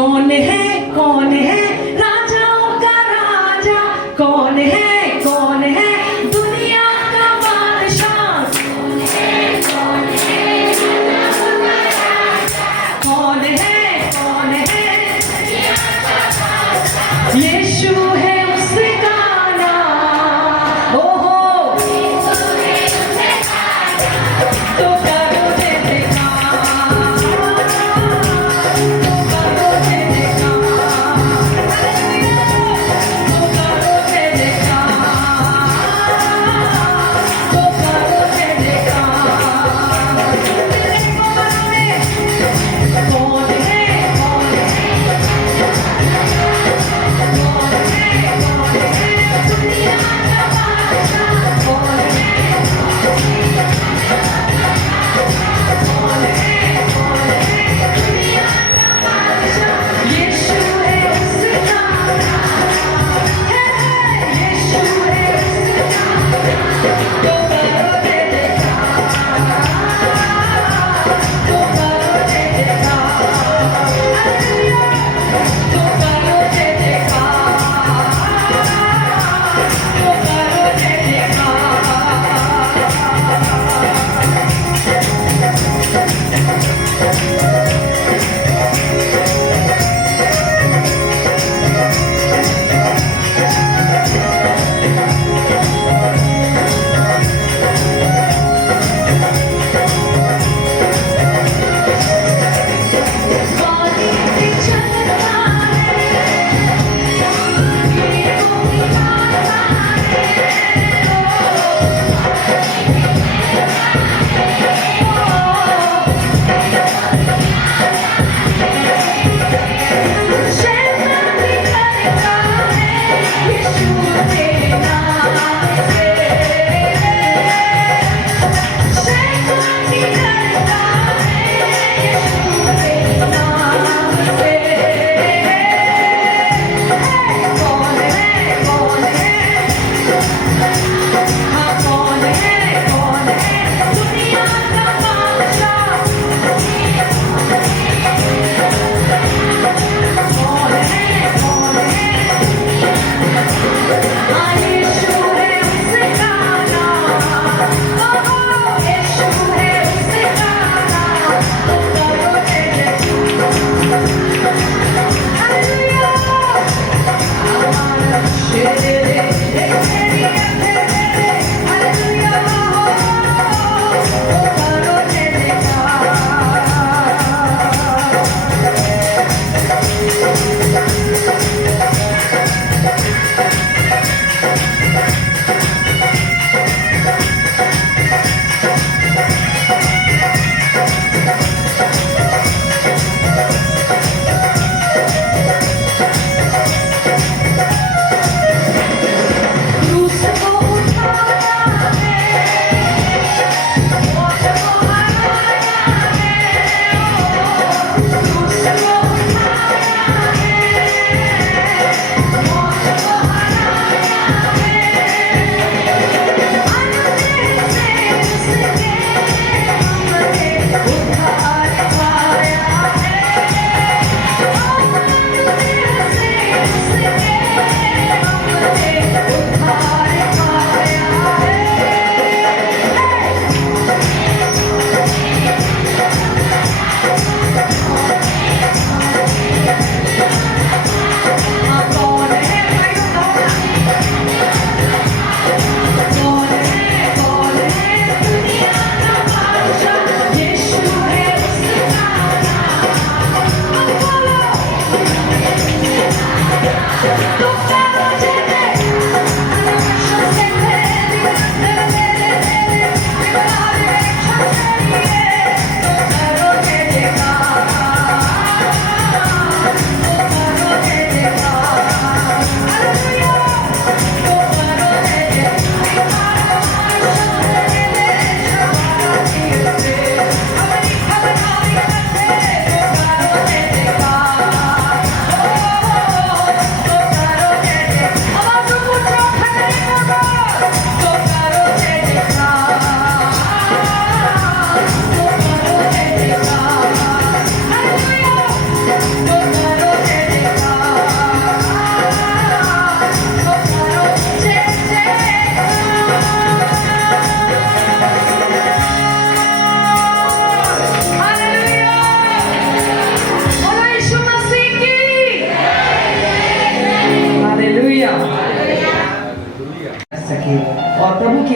कौन है राजाओं का राजा, कौन है दुनिया का बादशाह, कौन है यीशु है उसका नाम, ओहो तो करो जय जयकार, तो करो जय जयकार, तो करो जय जयकार, तो करो जय जयकार। कौन है दुनिया का बादशाह, कौन है दुनिया का बादशाह, यीशु है उसका नाम, यीशु है उसका नाम, तो करो जय जयकार, तो करो जय जयकार, तो करो जय जयकार, तो करो जय जयकार।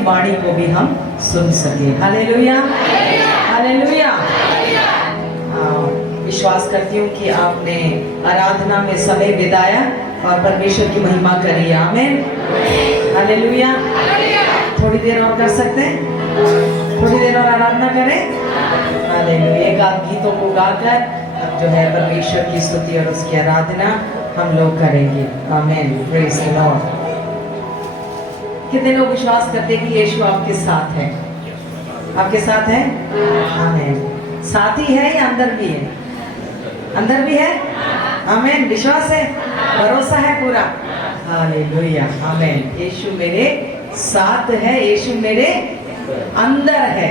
वाणी को भी हम सुन सके। Hallelujah, hallelujah. विश्वास करती हूँ कि आपने आराधना में समय बिताया और परमेश्वर की महिमा करी। आमीन, हालेलुया। थोड़ी देर और कर सकते हैं, थोड़ी देर और आराधना करें। हालेलुया। एक आध गीतों को गाकर अब जो है परमेश्वर की स्तुति और उसकी आराधना हम लोग करेंगे। आमीन, प्रेज द लॉर्ड। कितने लोग विश्वास करते हैं कि यीशु आपके साथ है? आपके साथ है? आमीन। साथ ही है या अंदर भी है? अंदर भी है। आमीन, विश्वास है, भरोसा है पूरा। हालेलुया, आमीन। यीशु मेरे साथ है, यीशु मेरे अंदर है।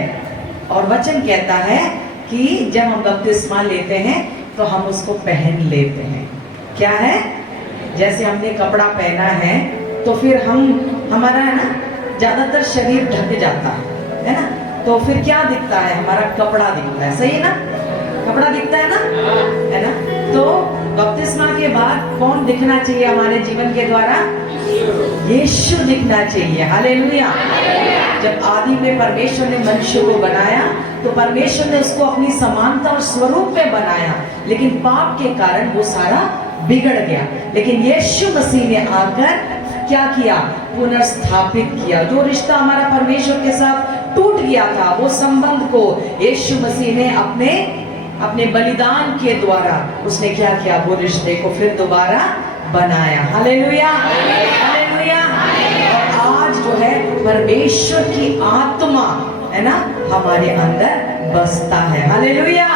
और वचन कहता है कि जब हम बपतिस्मा लेते हैं तो हम उसको पहन लेते हैं। क्या है? जैसे हमने कपड़ा पहना है तो फिर हमारा है ना ज्यादातर शरीर ढक जाता है ना, तो फिर क्या दिखता है? हमारा कपड़ा दिखता है, सही है ना? कपड़ा दिखता है ना? तो बपतिस्मा के बाद कौन दिखना चाहिए हमारे जीवन के द्वारा? यीशु दिखना चाहिए। हालेलुया। जब आदि में परमेश्वर ने मनुष्य को बनाया तो परमेश्वर ने उसको अपनी समानता और स्वरूप में बनाया, लेकिन पाप के कारण वो सारा बिगड़ गया। लेकिन यीशु मसीह ने आकर क्या किया? पुनर्स्थापित किया। जो रिश्ता हमारा परमेश्वर के साथ टूट गया था, वो संबंध को यीशु मसीह ने अपने बलिदान के द्वारा उसने क्या किया? वो रिश्ते को फिर दोबारा बनाया। Hallelujah, hallelujah. और आज जो है परमेश्वर की आत्मा है ना हमारे अंदर बसता है। हालेलुया।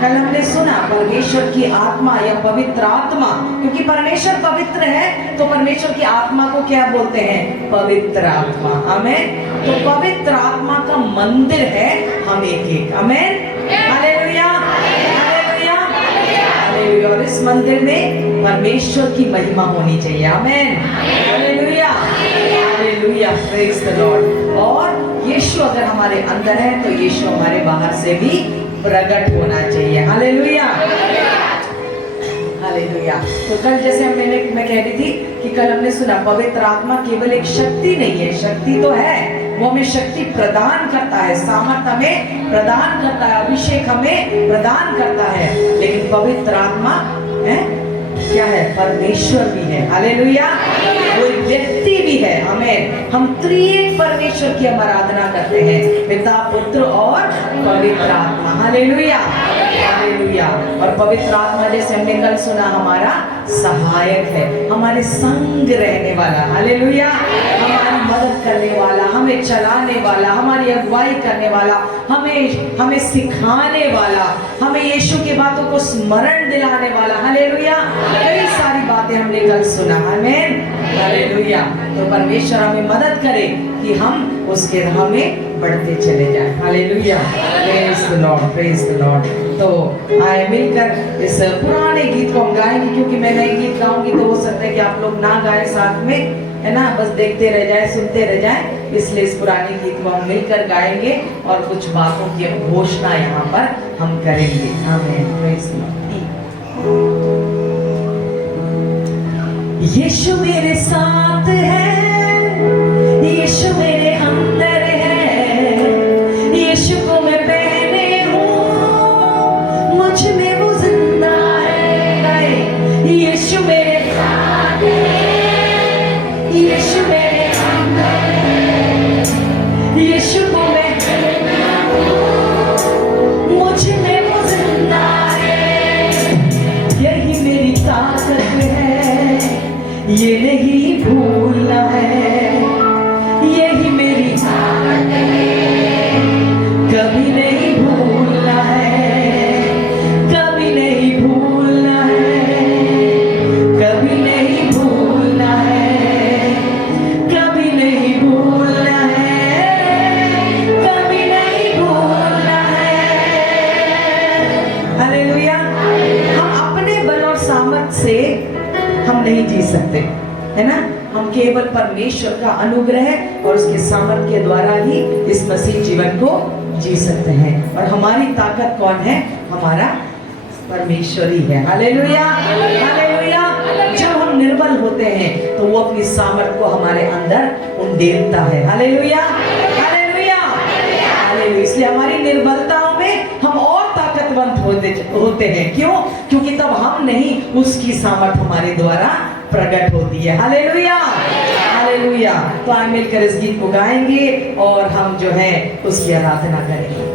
कल हमने सुना परमेश्वर की आत्मा या पवित्र आत्मा, क्योंकि परमेश्वर पवित्र है तो परमेश्वर की आत्मा को क्या बोलते हैं? पवित्र आत्मा। आमीन। तो पवित्र आत्मा का मंदिर है हम एक। आमीन, हालेलुया, हालेलुया, हालेलुया। और इस मंदिर में परमेश्वर की महिमा होनी चाहिए। आमीन, hallelujah, hallelujah, praise the Lord. और यीशु अगर हमारे अंदर है तो यीशु हमारे बाहर से भी प्रकट होना चाहिए। Hallelujah, hallelujah. तो कल जैसे मैं कह रही थी कि कल हमने सुना पवित्र आत्मा केवल एक शक्ति नहीं है, शक्ति तो है, वो हमें शक्ति प्रदान करता है, सामर्थ हमें प्रदान करता है, अभिषेक हमें प्रदान करता है। लेकिन पवित्र आत्मा है क्या है? परमेश्वर भी है। हालेलुया। वो एक व्यक्ति भी है। हमें हम त्रिएक परमेश्वर की हम आराधना करते हैं, पिता, पुत्र और पवित्र आत्मा। Hallelujah, hallelujah. और पवित्र आत्मा जैसे हमने कल सुना हमारा सहायक है, हमारे संग रहने वाला। हालेलुया। हमारी मदद करने वाला, हमें चलाने वाला, हमारी अगुवाई करने वाला, हमें सिखाने वाला, हमें यीशु की बातों को स्मरण दिलाने वाला। हालेलुया। कई सारी बातें हमने कल सुना। आमीन, हालेलुया। तो परमेश्वर हमें मदद करे कि हम उसके राह में बढ़ते चले जाएं। Hallelujah, praise the Lord, praise the Lord. तो आए मिलकर इस पुराने गीत को हम गाएंगे, क्योंकि मैं नए गीत गाऊंगी तो हो सकता है कि आप लोग ना गाएं साथ में, है ना, बस देखते रह जाए, सुनते रह जाए। इसलिए इस पुराने गीत को हम मिलकर गाएंगे और कुछ बातों की घोषणा यहाँ पर हम करेंगे। आमीन, प्रेज द लॉर्ड। यीशु मेरे साथ है, यीशु मेरे अंदर है, यीशु को मैं पहने हूँ, मुझ में वो जिंदा है। यीशु मेरे साथ है, यीशु मेरे अंदर है, यीशु को मैं पहने हूँ, मुझ में वो जिंदा है। यही मेरी ताकत है, ये नहीं भूलना है, यही मेरी ताकत है, कभी नहीं भूलना है, कभी नहीं भूलना है, कभी नहीं भूलना है, कभी नहीं भूलना है, कभी नहीं भूलना है। हालेलुया। हम अपने बल और सामर्थ से हम नहीं जी सकते, है ना। हम केवल परमेश्वर का अनुग्रह और उसके सामर्थ के द्वारा ही इस मसीह जीवन को जी सकते हैं। और हमारी ताकत कौन है? हमारा परमेश्वर ही है। Hallelujah, hallelujah. जब हम निर्बल होते हैं तो वो अपनी सामर्थ को हमारे अंदर उंडेलता है। हालेलुया, हालेलुया, हालेलुया। इसलिए हमारी निर्बलताओं में हम और ताकतवंत होते हैं। क्यों? क्योंकि तब हम नहीं, उसकी सामर्थ हमारे द्वारा प्रकट होती है। Hallelujah, hallelujah. तो आइए मिलकर इस गीत को गाएंगे और हम जो है उसकी आराधना करेंगे।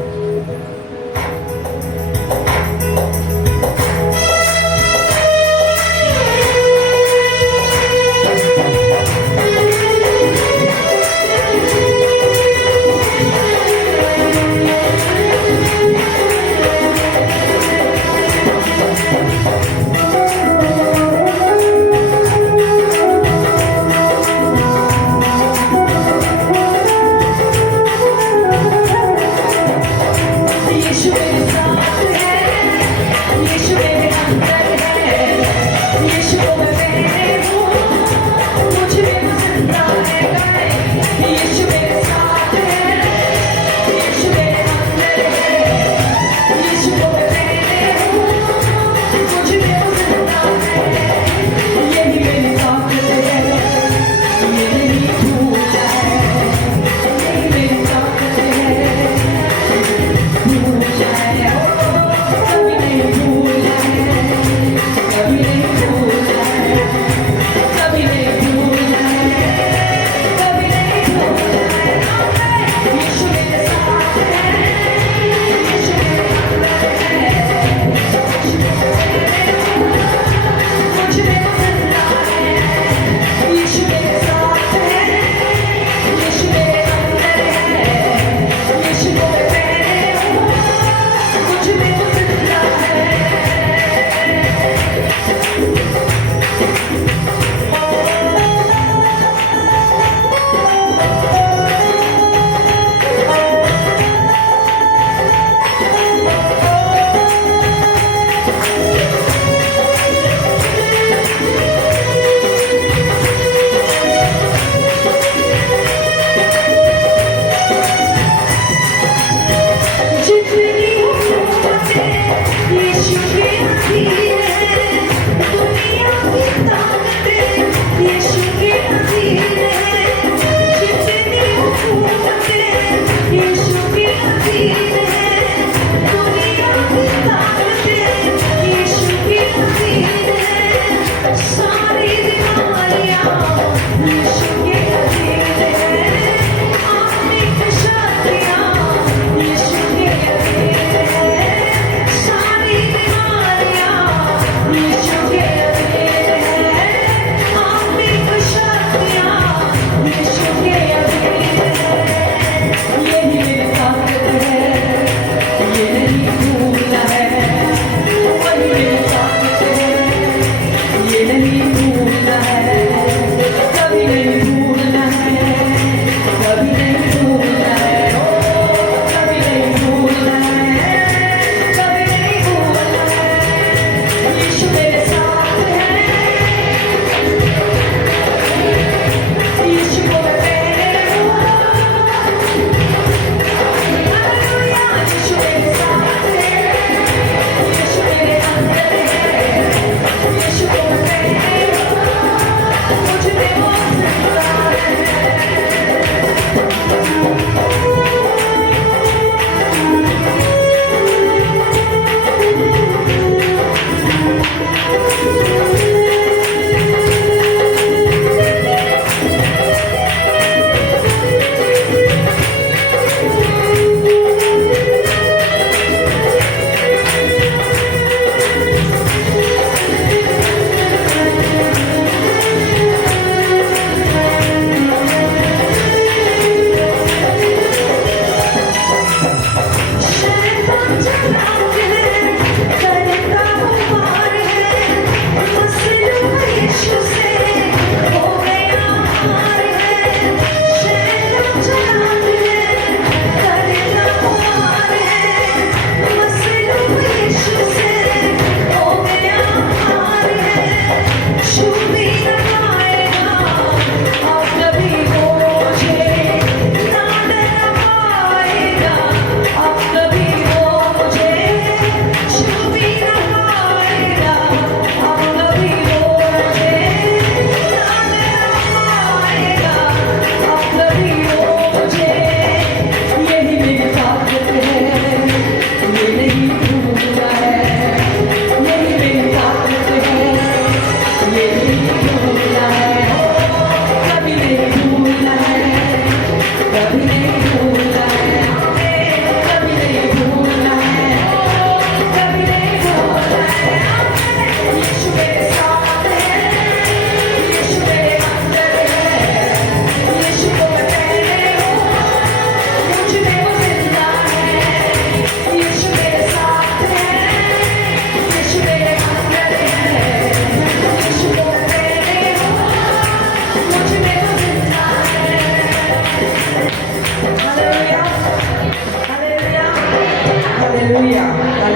यीशु मेरे साथ है, यीशु मेरे अंदर है, यीशु को मैं पहने हूँ, मुझ में वो जिंदा है। यीशु मेरे साथ है, यीशु मेरे अंदर है, यीशु को मैं पहने हूँ, मुझ में वो जिंदा है। यही मेरी ताकत है, ये नहीं भूलता है, यही मेरी ताकत है। भूल जाए कभी नहीं भूलना है, कभी नहीं भूलना है, कभी नहीं भूलना है, कभी नहीं भूलना है। यीशु मेरे साथ है, यीशु मेरे अंदर है, मुझ में वो जिंदा है। यीशु मेरे साथ है, यीशु मेरे अंदर है, यीशु को मैं पहने हूँ, मुझ में वो जिंदा है। जितनी हुकूमतें यीशु के अधीन हैं, दुनिया की ताकतें यीशु के अधीन हैं। जितनी हुकूमतें यीशु के अधीन हैं, दुनिया की ताकतें यीशु के अधीन हैं। सारी बीमारियां यीशु के अधीन हैं, आत्मिक शक्तियां यीशु के अधीन हैं। सारी बीमारियां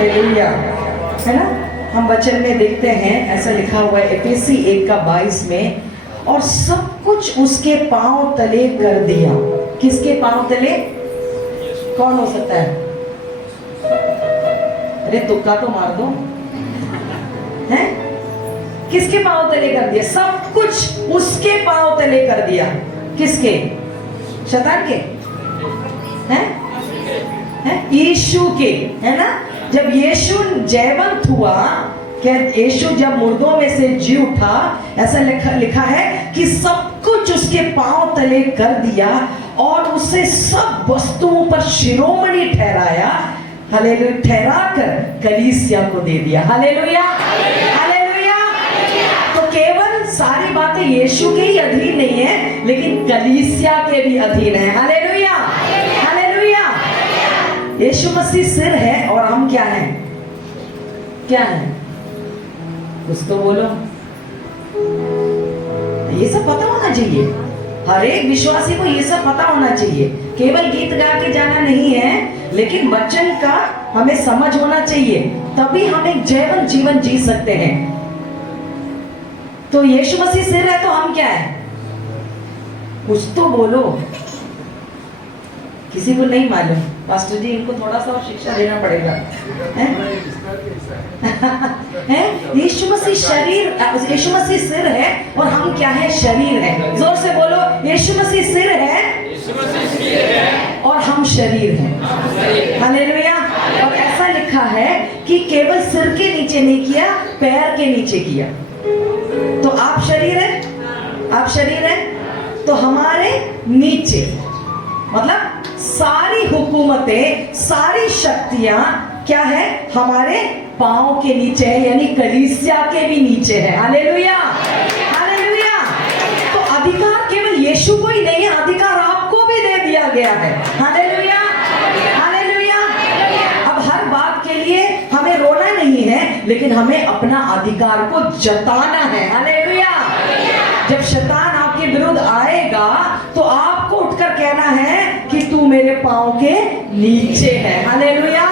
हालेलुया। है ना, हम वचन में देखते हैं ऐसा लिखा हुआ है एफेसी 1:22 में, और सब कुछ उसके पांव तले कर दिया। किसके पांव तले? कौन हो सकता है? अरे तुक्का तो मार दो। हैं? किसके पांव तले कर दिया? सब कुछ उसके पांव तले कर दिया। किसके? शैतान के? हैं? यीशु के, है ना। जब यीशु जयवंत हुआ, क्या यीशु जब मुर्दों में से जी उठा, ऐसा लिखा है कि सब कुछ उसके पांव तले कर दिया और उसे सब वस्तुओं पर शिरोमणि ठहराया। हालेलुया। ठहरा कर कलीसिया को दे दिया। Hallelujah, hallelujah. तो केवल सारी बातें यीशु के ही अधीन नहीं है, लेकिन कलीसिया के भी अधीन है। Hallelujah, hallelujah. यीशु मसीह सिर है और हम क्या हैं? क्या हैं? कुछ तो बोलो। ये सब पता होना चाहिए, हर एक विश्वासी को ये सब पता होना चाहिए। केवल गीत गा के जाना नहीं है, लेकिन वचन का हमें समझ होना चाहिए, तभी हम एक जैवन जीवन जी सकते हैं। तो यीशु मसीह सिर है तो हम क्या है? कुछ तो बोलो। किसी को नहीं मालूम, पास्टर जी इनको थोड़ा सा और शिक्षा देना पड़ेगा। यीशु मसीह शरीर, यीशु मसीह सिर है और हम क्या है? शरीर है। जोर से बोलो, यीशु मसीह सिर है और हम शरीर हैं। हालेलुया। और ऐसा लिखा है कि केवल सिर के नीचे नहीं किया, पैर के नीचे किया। तो आप शरीर है, आप शरीर है, तो हमारे नीचे मतलब सारी हुकूमतें, सारी शक्तियां क्या है? हमारे पांव के नीचे है, यानी कलीसिया के भी नीचे है। Hallelujah, hallelujah. तो अधिकार केवल यीशु को ही नहीं है, अधिकार आपको भी दे दिया गया है। Hallelujah, hallelujah. अब हर बात के लिए हमें रोना नहीं है, लेकिन हमें अपना अधिकार को जताना है। हालेलुया। जब शैतान आपके विरुद्ध आएगा तो आपको उठकर कहना है कि तू मेरे पांव के नीचे है। हालेलुया।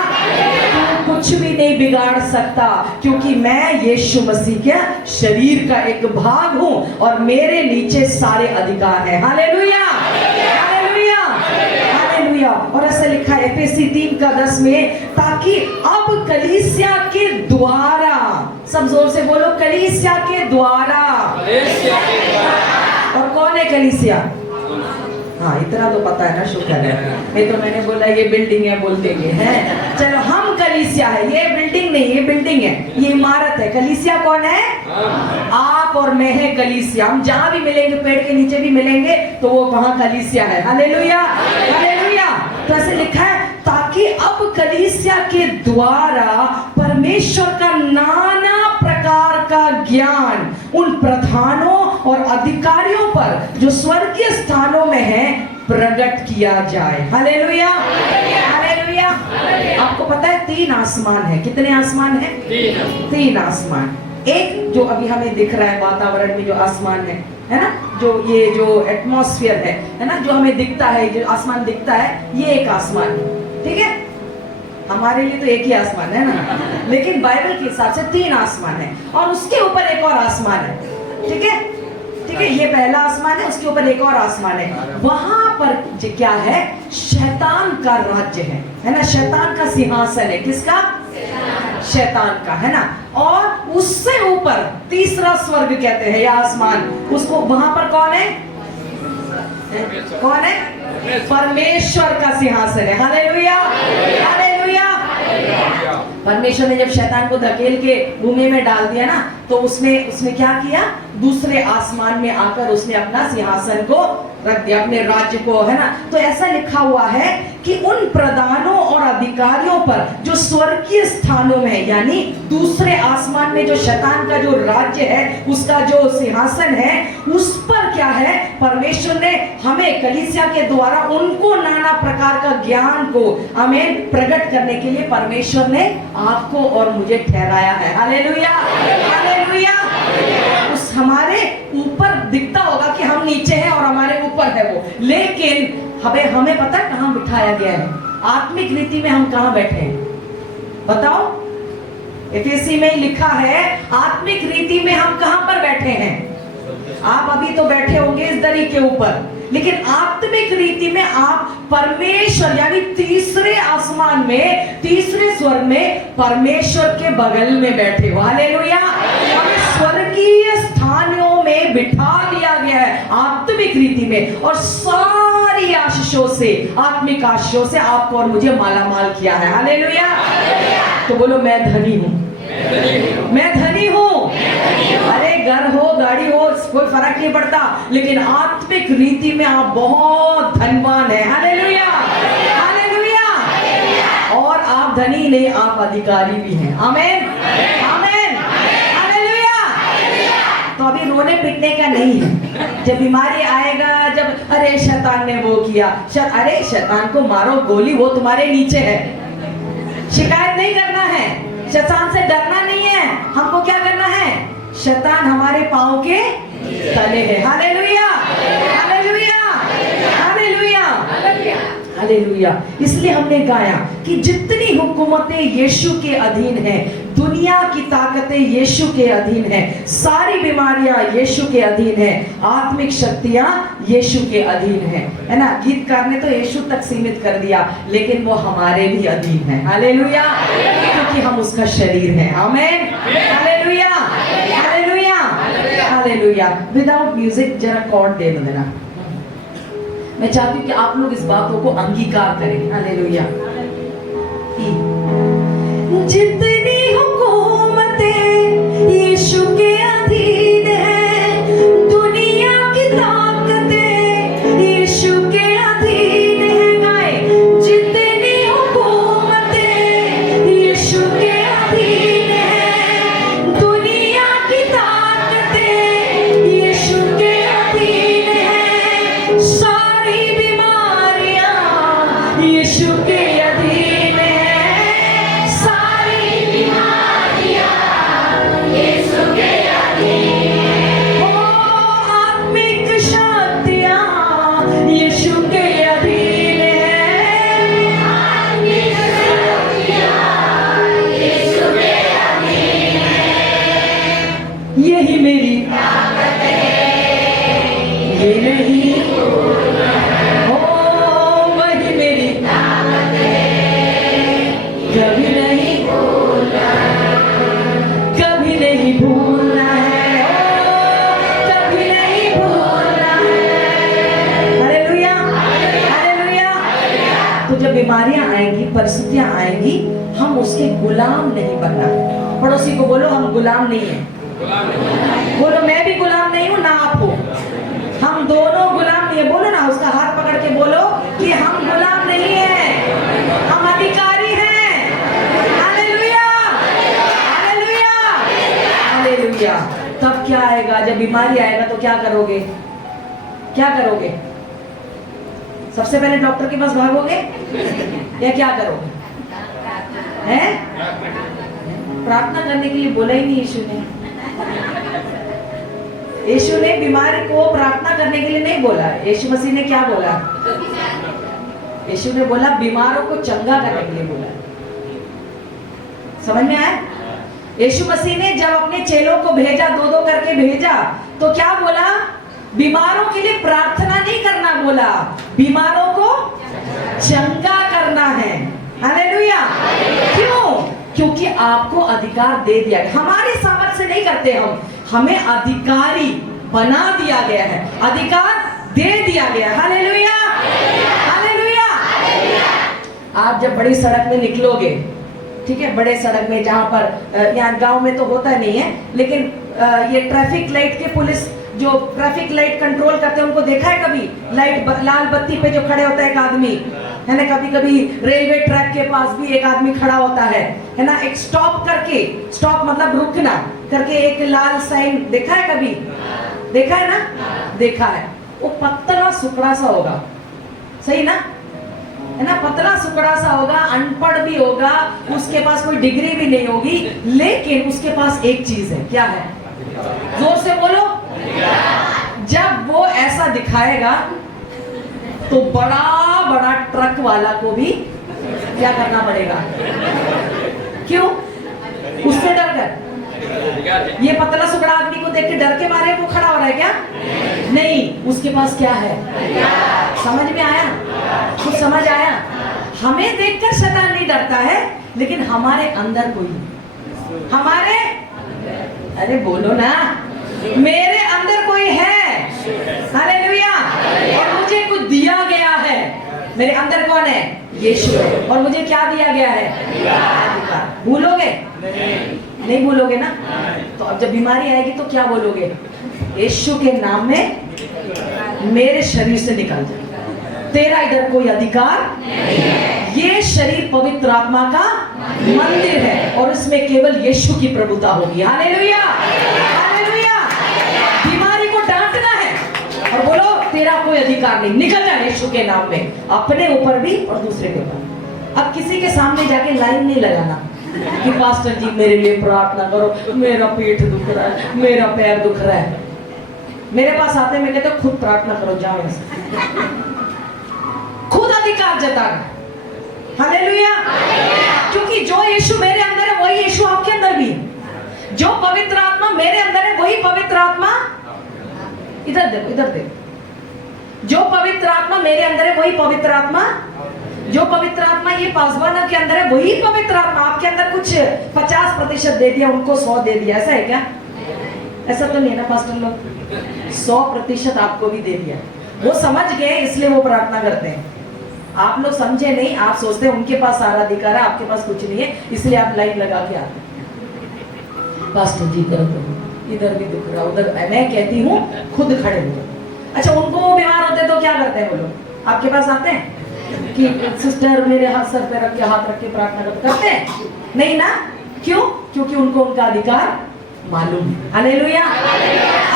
तू कुछ भी नहीं बिगाड़ सकता, क्योंकि मैं यीशु मसीह के शरीर का एक भाग हूं और मेरे नीचे सारे अधिकार हैं। हालेलुया, हालेलुया, हालेलुया। और ऐसा लिखा है एफेसी 3:10 में, ताकि अब कलीसिया के द्वारा, सब जोर से बोलो, कलीसिया के द्वारा। और कौन है कलीसिया? हाँ, इतना तो पता है ना, शुक्र है। नहीं तो मैंने बोला ये बिल्डिंग है, बोल देंगे हैं। चलो, हम कलीसिया है, ये बिल्डिंग नहीं, ये बिल्डिंग है, ये इमारत है। कलीसिया कौन है? आप और मैं है कलीसिया। हम जहां भी मिलेंगे, पेड़ के नीचे भी मिलेंगे, तो वो वहां कलीसिया है। Hallelujah, hallelujah. तो ऐसे लिखा है, ताकि अब कलीसिया के द्वारा परमेश्वर का नाना प्रकार का ज्ञान उन प्रधानों और अधिकारियों पर जो स्वर्गीय स्थानों में है प्रकट किया जाए। Hallelujah, hallelujah. आपको पता है 3 आसमान है। कितने आसमान है? 3 आसमान। एक जो अभी हमें दिख रहा है वातावरण में, जो आसमान है ना, जो ये जो एटमॉस्फेयर है ना, जो हमें दिखता है, जो आसमान दिखता है, ये एक आसमान है। ठीक है, हमारे लिए तो एक ही आसमान है ना, लेकिन बाइबल के हिसाब से 3 आसमान है और उसके ऊपर एक और आसमान है। ठीक है, ठीक है, ये पहला आसमान है, उसके ऊपर एक और आसमान है। वहां पर क्या है? शैतान का राज्य है ना, शैतान का सिंहासन है। किसका? शैतान का, है ना। और उससे ऊपर तीसरा स्वर्ग कहते हैं या आसमान, उसको, वहां पर कौन है? कौन है? परमेश्वर का सिंहासन है। Hallelujah, hallelujah. परमेश्वर ने जब शैतान को धकेल के भूमि में डाल दिया ना, तो उसने क्या किया? दूसरे आसमान में आकर उसने अपना सिंहासन को रख दिया, अपने राज्य को, है ना। तो ऐसा लिखा हुआ है कि उन प्रधानों और अधिकारियों पर जो स्वर्गीय स्थानों में है, यानी दूसरे आसमान में जो शैतान का जो राज्य है, उसका जो सिंहासन है, उस पर क्या है? परमेश्वर ने हमें कलीसिया के द्वारा उनको नाना प्रकार का ज्ञान को हमें प्रकट करने के लिए परमेश्वर ने आपको और मुझे ठहराया है। Hallelujah, hallelujah. उस हमारे ऊपर दिखता होगा कि हम नीचे हैं और हमारे ऊपर है वो, लेकिन हमें पता है कहां बिठाया गया है? आत्मिक रीति में हम कहां बैठे हैं? बताओ। एफएसी में लिखा है, आत्मिक रीति में हम कहां पर बैठे हैं? आप अभी तो बैठे होंगे इस दरी के ऊपर, लेकिन आत्मिक रीति में आप परमेश्वर यानी तीसरे आसमान में, तीसरे स्वर्ग में परमेश्वर के बगल में बैठे हो। हालेलुया। हमें स्वर्गीय स्थानों में बिठा लिया गया है आत्मिक रीति में, और सारी आशीषों से, आत्मिक आशीषों से आपको और मुझे माला माल किया है। हालेलुया। तो बोलो, मैं धनी हूं, मैं धनी हूं। अरे घर हो, गाड़ी हो, कोई फर्क नहीं पड़ता, लेकिन आत्मिक रीति में आप बहुत धनवान हैं। Hallelujah, hallelujah. और आप धनी नहीं, आप अधिकारी भी हैं। आमेन, आमेन, हालेलुया। तो अभी रोने पिटने का नहीं है। जब बीमारी आएगा, जब अरे शैतान ने वो किया, अरे शैतान को मारो गोली, वो तुम्हारे नीचे है। शिकायत नहीं करना है, शैतान से डरना नहीं है। हमको क्या करना है? शैतान हमारे पांव के तले है। हालेलुया, हालेलुया, हालेलुया, हालेलुया। इसलिए हमने गाया कि जितनी हुकूमतें यीशु के अधीन हैं, दुनिया की ताकतें यीशु के अधीन हैं, सारी बीमारियां यीशु के अधीन हैं, आत्मिक शक्तियां यीशु के अधीन हैं, है ना। गीतकार ने तो यीशु तक सीमित कर दिया, लेकिन वो हमारे भी अधीन है। हालेलुया, क्योंकि हम उसका शरीर हैं। आमेन, हालेलुया, हालेलुया, हालेलुया। विदाउट म्यूजिक जरा कॉर्ड दे देना। मैं चाहती हूँ कि आप लोग इस बातों को अंगीकार करें। हालेलुया। जितनी हुकूमतें यीशु के अधीन हैं, दुनिया की ताकतें यीशु के अधीन हैं। गाए, जितनी हुकूमतें यीशु के अधीन हैं, दुनिया की ताकतें यीशु के अधीन हैं, सारी बीमारियां यीशु के अधीन हैं। यही मेरी ताकत है, ये नहीं हो, वही मेरी ताकत है, कभी नहीं भूलना, कभी नहीं भूलना है, कभी नहीं भूलना है। Hallelujah, hallelujah. तो जब बीमारियां आएंगी, परिस्थितियां आएंगी, हम उसके गुलाम नहीं बनना। पड़ोसी को बोलो, हम गुलाम नहीं है। बोलो, मैं भी गुलाम नहीं हूं, ना आप हो। हम दोनों गुलाम नहीं है। बोलो ना, उसका हाथ पकड़ के बोलो कि हम गुलाम नहीं है, हम अधिकारी हैं। हालेलुया, हालेलुया, हालेलुया। तब क्या आएगा? जब बीमारी आएगा तो क्या करोगे? क्या करोगे? सबसे पहले डॉक्टर के पास भागोगे या क्या करोगे? हैं? प्रार्थना करने के लिए बोला ही नहीं यीशु ने। यीशु ने बीमारी को प्रार्थना करने के लिए नहीं बोला। यीशु मसीह ने क्या बोला? यीशु ने बोला बीमारों को चंगा करने के लिए बोला। समझ में आया? यीशु मसीह ने जब अपने चेलों को भेजा, दो दो करके भेजा, तो क्या बोला? बीमारों के लिए प्रार्थना नहीं करना बोला, बीमारों को चंगा करना है। हालेलुया। क्यों? क्योंकि आपको अधिकार दे दिया गया। हमारे सामर्थ्य से नहीं करते हम, हमें अधिकारी बना दिया गया है, अधिकार दे दिया गया। Hallelujah, hallelujah. आप जब बड़ी सड़क में निकलोगे, ठीक है, बड़े सड़क में जहां पर यहाँ गांव में तो होता नहीं है, लेकिन ये ट्रैफिक लाइट के पुलिस जो ट्रैफिक लाइट कंट्रोल करते हैं, उनको देखा है कभी? लाइट लाल बत्ती पे जो खड़े होता है एक आदमी, है ना। कभी कभी रेलवे ट्रैक के पास भी एक आदमी खड़ा होता है ना। एक स्टॉप करके, स्टॉप मतलब रुकना करके, एक लाल साइन देखा है कभी? देखा है ना? देखा है। वो पतला सुकड़ा सा होगा, सही ना, है ना। पतला सुकड़ा सा होगा, अनपढ़ भी होगा, उसके पास कोई डिग्री भी नहीं होगी, लेकिन उसके पास एक चीज है। क्या है? जोर से बोलो। जब वो ऐसा दिखाएगा तो बड़ा बड़ा ट्रक वाला को भी क्या करना पड़ेगा? क्यों? उससे ये पतला सुगड़ा आदमी को देख के डर के मारे वो खड़ा हो रहा है क्या? नहीं, उसके पास क्या है? समझ में आया? कुछ समझ आया? हमें देखकर शैतान नहीं डरता है, लेकिन हमारे अंदर कोई, हमारे, अरे बोलो ना, मेरे अंदर कोई है। हालेलुया। और मुझे कुछ दिया गया है। मेरे अंदर कौन है? यीशु है। और मुझे क्या दिया गया है? अधिकार। भूलोगे? नहीं भूलोगे ना? तो अब जब बीमारी आएगी तो क्या बोलोगे? यीशु के नाम में मेरे शरीर से निकल जाए, तेरा इधर कोई अधिकार नहीं। ये शरीर पवित्र आत्मा का मंदिर है और इसमें केवल यीशु की प्रभुता होगी। Hallelujah, hallelujah. बीमारी को डांटना है और बोलो तेरा कोई अधिकार नहीं, निकल जा यीशु के नाम में, अपने ऊपर भी और दूसरे के ऊपर। अब किसी के सामने जाके लाइन नहीं लगाना कि पास्टर जी मेरे लिए प्रार्थना करो, मेरा पेट दुख रहा है, मेरा पैर दुख रहा है। मेरे पास आते मैं कहते खुद प्रार्थना करो, जाओ ऐसे, खुद अधिकार जताना। हालेलुया। क्योंकि जो यीशु मेरे अंदर है वही यीशु आपके अंदर भी है। जो पवित्र आत्मा मेरे अंदर है वही पवित्र आत्मा, इधर देखो, इधर देखो, जो पवित्र आत्मा मेरे अंदर है वही पवित्र आत्मा, जो पवित्र आत्मा ये पासवान के अंदर है वही पवित्र आत्मा आपके अंदर। कुछ 50% दे दिया उनको, 100 दे दिया, ऐसा है क्या? ऐसा तो नहीं ना पास्टर लोग? 100% आपको भी दे दिया। वो समझ गए इसलिए वो प्रार्थना करते हैं। आप लोग समझे नहीं, आप सोचते हैं उनके पास सारा अधिकार है, आपके पास कुछ नहीं है, इसलिए आप लाइन लगा के आते हैं। पास्टर जी कर दो, इधर भी दुख रहा, उधर। मैं कहती हूँ खुद खड़े हो। अच्छा, उनको बीमार होते तो क्या करते हैं वो लोग? आपके पास आते हैं कि सिस्टर मेरे हाथ सर पे रख के, हाथ रख के प्रार्थना करते हैं? नहीं ना? क्यों? क्योंकि उनको उनका अधिकार मालूम है। हालेलुया।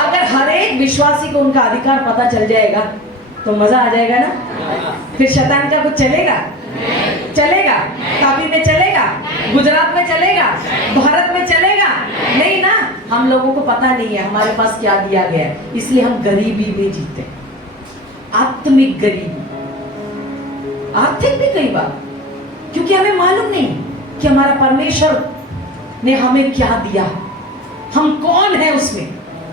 अगर हर एक विश्वासी को उनका अधिकार पता चल जाएगा तो मजा आ जाएगा ना? फिर शैतान का कुछ चलेगा? चलेगा? काबी में चलेगा? गुजरात में चलेगा? भारत में चलेगा? नहीं ना। हम लोगों को पता नहीं है हमारे पास क्या दिया गया है, इसलिए हम गरीबी में जीते हैं। आत्मिक गरीबी, आर्थिक भी कई बार, क्योंकि हमें मालूम नहीं कि हमारा परमेश्वर ने हमें क्या दिया, हम कौन है उसमें,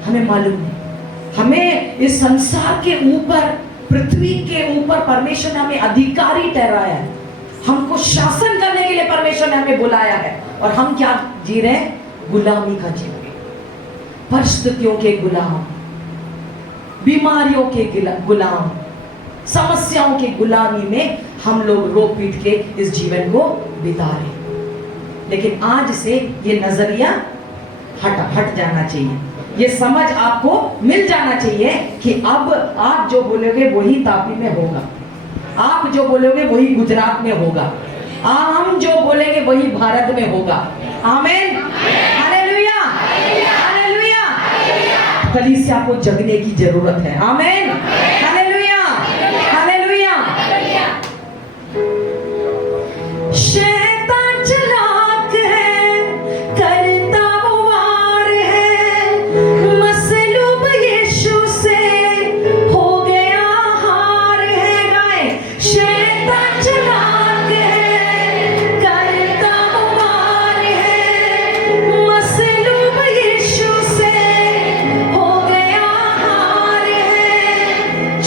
हमें मालूम नहीं। हमें इस संसार के ऊपर, पृथ्वी के ऊपर परमेश्वर ने हमें अधिकारी ठहराया है। हमको शासन करने के लिए परमेश्वर ने हमें बुलाया है, और हम क्या जी रहे हैं? गुलामी का जीवन, परिस्थितियों के गुलाम, बीमारियों के गुलाम, समस्याओं के गुलामी में हम लोग रो पीट के इस जीवन को बिता रहे। लेकिन आज से ये नजरिया हट जाना चाहिए। ये समझ आपको मिल जाना चाहिए कि अब आप जो बोलोगे वही तापी में होगा, आप जो बोलोगे वही गुजरात में होगा, हम जो बोलेंगे वही भारत में होगा। आमीन, हालेलुया, हालेलुया। कलीसिया को जगने की जरूरत है। आमीन, हालेलुया, हालेलुया। शैतान चालाक है, करता वो वार है, मसलूब यीशु से हो गया हार है। गाए, शैतान चालाक है, करता वो वार है, मसलूब यीशु से हो गया हार है।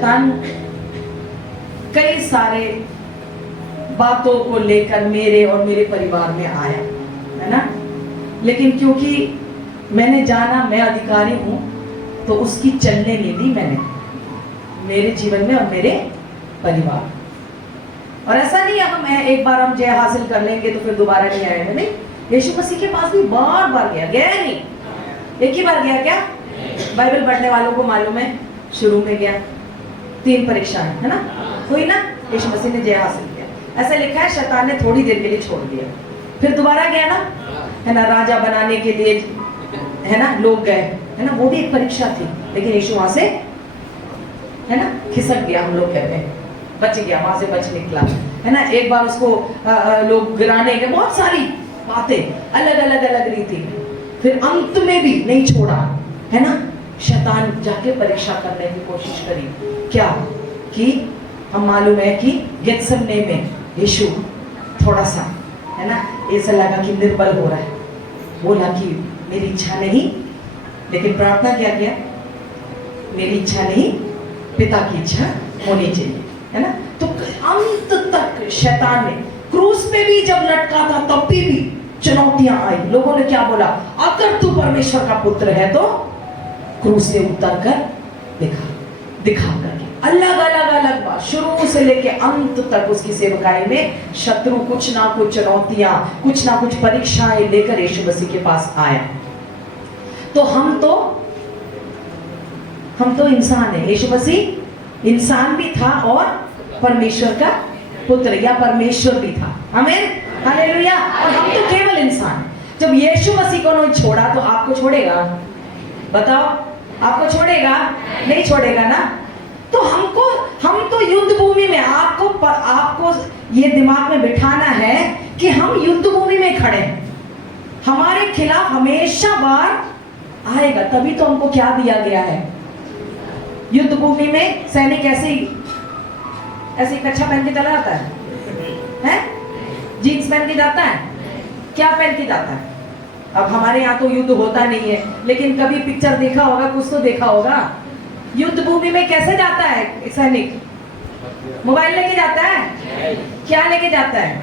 शैतान कई सारे बातों को लेकर मेरे और मेरे परिवार में आया, है ना। लेकिन क्योंकि मैंने जाना मैं अधिकारी हूं, तो उसकी चलने नहीं दी मैंने मेरे जीवन में और मेरे परिवार। और ऐसा नहीं है हम एक बार हम जय हासिल कर लेंगे तो फिर दोबारा नहीं आएंगे, नहीं। यीशु मसीह के पास भी बार बार गया नहीं, एक ही बार गया। क्या बाइबल पढ़ने वालों को मालूम है, शुरू में गया 3 परीक्षाएं, है ना, हुई ना, यीशु मसीह ने जय हासिल किया। ऐसा लिखा है शैतान ने थोड़ी देर के लिए छोड़ दिया, फिर दोबारा गया ना, है ना, राजा बनाने के लिए, है ना, लोग गए, है ना, वो भी एक परीक्षा थी। लेकिन यीशु वहां से, है ना, खिसक गया, हम लोग कहते हैं बच गया, वहां से बच निकला, है ना। एक बार उसको लोग गिराने के, बहुत सारी बातें अलग अलग रीति, फिर अंत में भी नहीं छोड़ा, है ना। शैतान जाके परीक्षा करने की कोशिश करी, क्या कि हम मालूम है कि गेत्सेमने में यीशु थोड़ा सा, है ना, ऐसा लगा कि निर्बल हो रहा है, बोला कि मेरी इच्छा नहीं, लेकिन प्रार्थना क्या किया, मेरी इच्छा नहीं पिता की इच्छा होनी चाहिए, है ना। तो अंत तक शैतान ने, क्रूस पे भी जब लटका था तब भी चुनौतियां आई। लोगों ने क्या बोला, अगर तू परमेश्वर का पुत्र है तो क्रूस से उतर कर दिखा करके। अलग अलग बात, शुरू से लेके अंत तक उसकी सेवकाई में शत्रु कुछ ना कुछ चुनौतियां, कुछ ना कुछ परीक्षाएं लेकर यीशु मसीह के पास आया। तो हम तो इंसान है, यीशु मसीह इंसान भी था और परमेश्वर का पुत्र या परमेश्वर भी था, आमीन, हालेलुया। और हम तो केवल इंसान। जब यीशु मसीह को नहीं छोड़ा तो आपको छोड़ेगा? बताओ, आपको छोड़ेगा? नहीं छोड़ेगा ना। तो हम तो युद्ध भूमि में, आपको ये दिमाग में बिठाना है कि हम युद्ध भूमि में खड़े हैं, हमारे खिलाफ हमेशा वार आएगा। तभी तो हमको क्या दिया गया है, युद्ध भूमि में सैनिक ऐसे कच्छा पहन के चला जाता है? जीन्स पहन के जाता है? क्या पहन के जाता है? अब हमारे यहाँ तो युद्ध होता नहीं है, लेकिन कभी पिक्चर देखा होगा, कुछ तो देखा होगा। युद्ध भूमि में कैसे जाता है सैनिक? मोबाइल लेके जाता है? क्या लेके जाता है?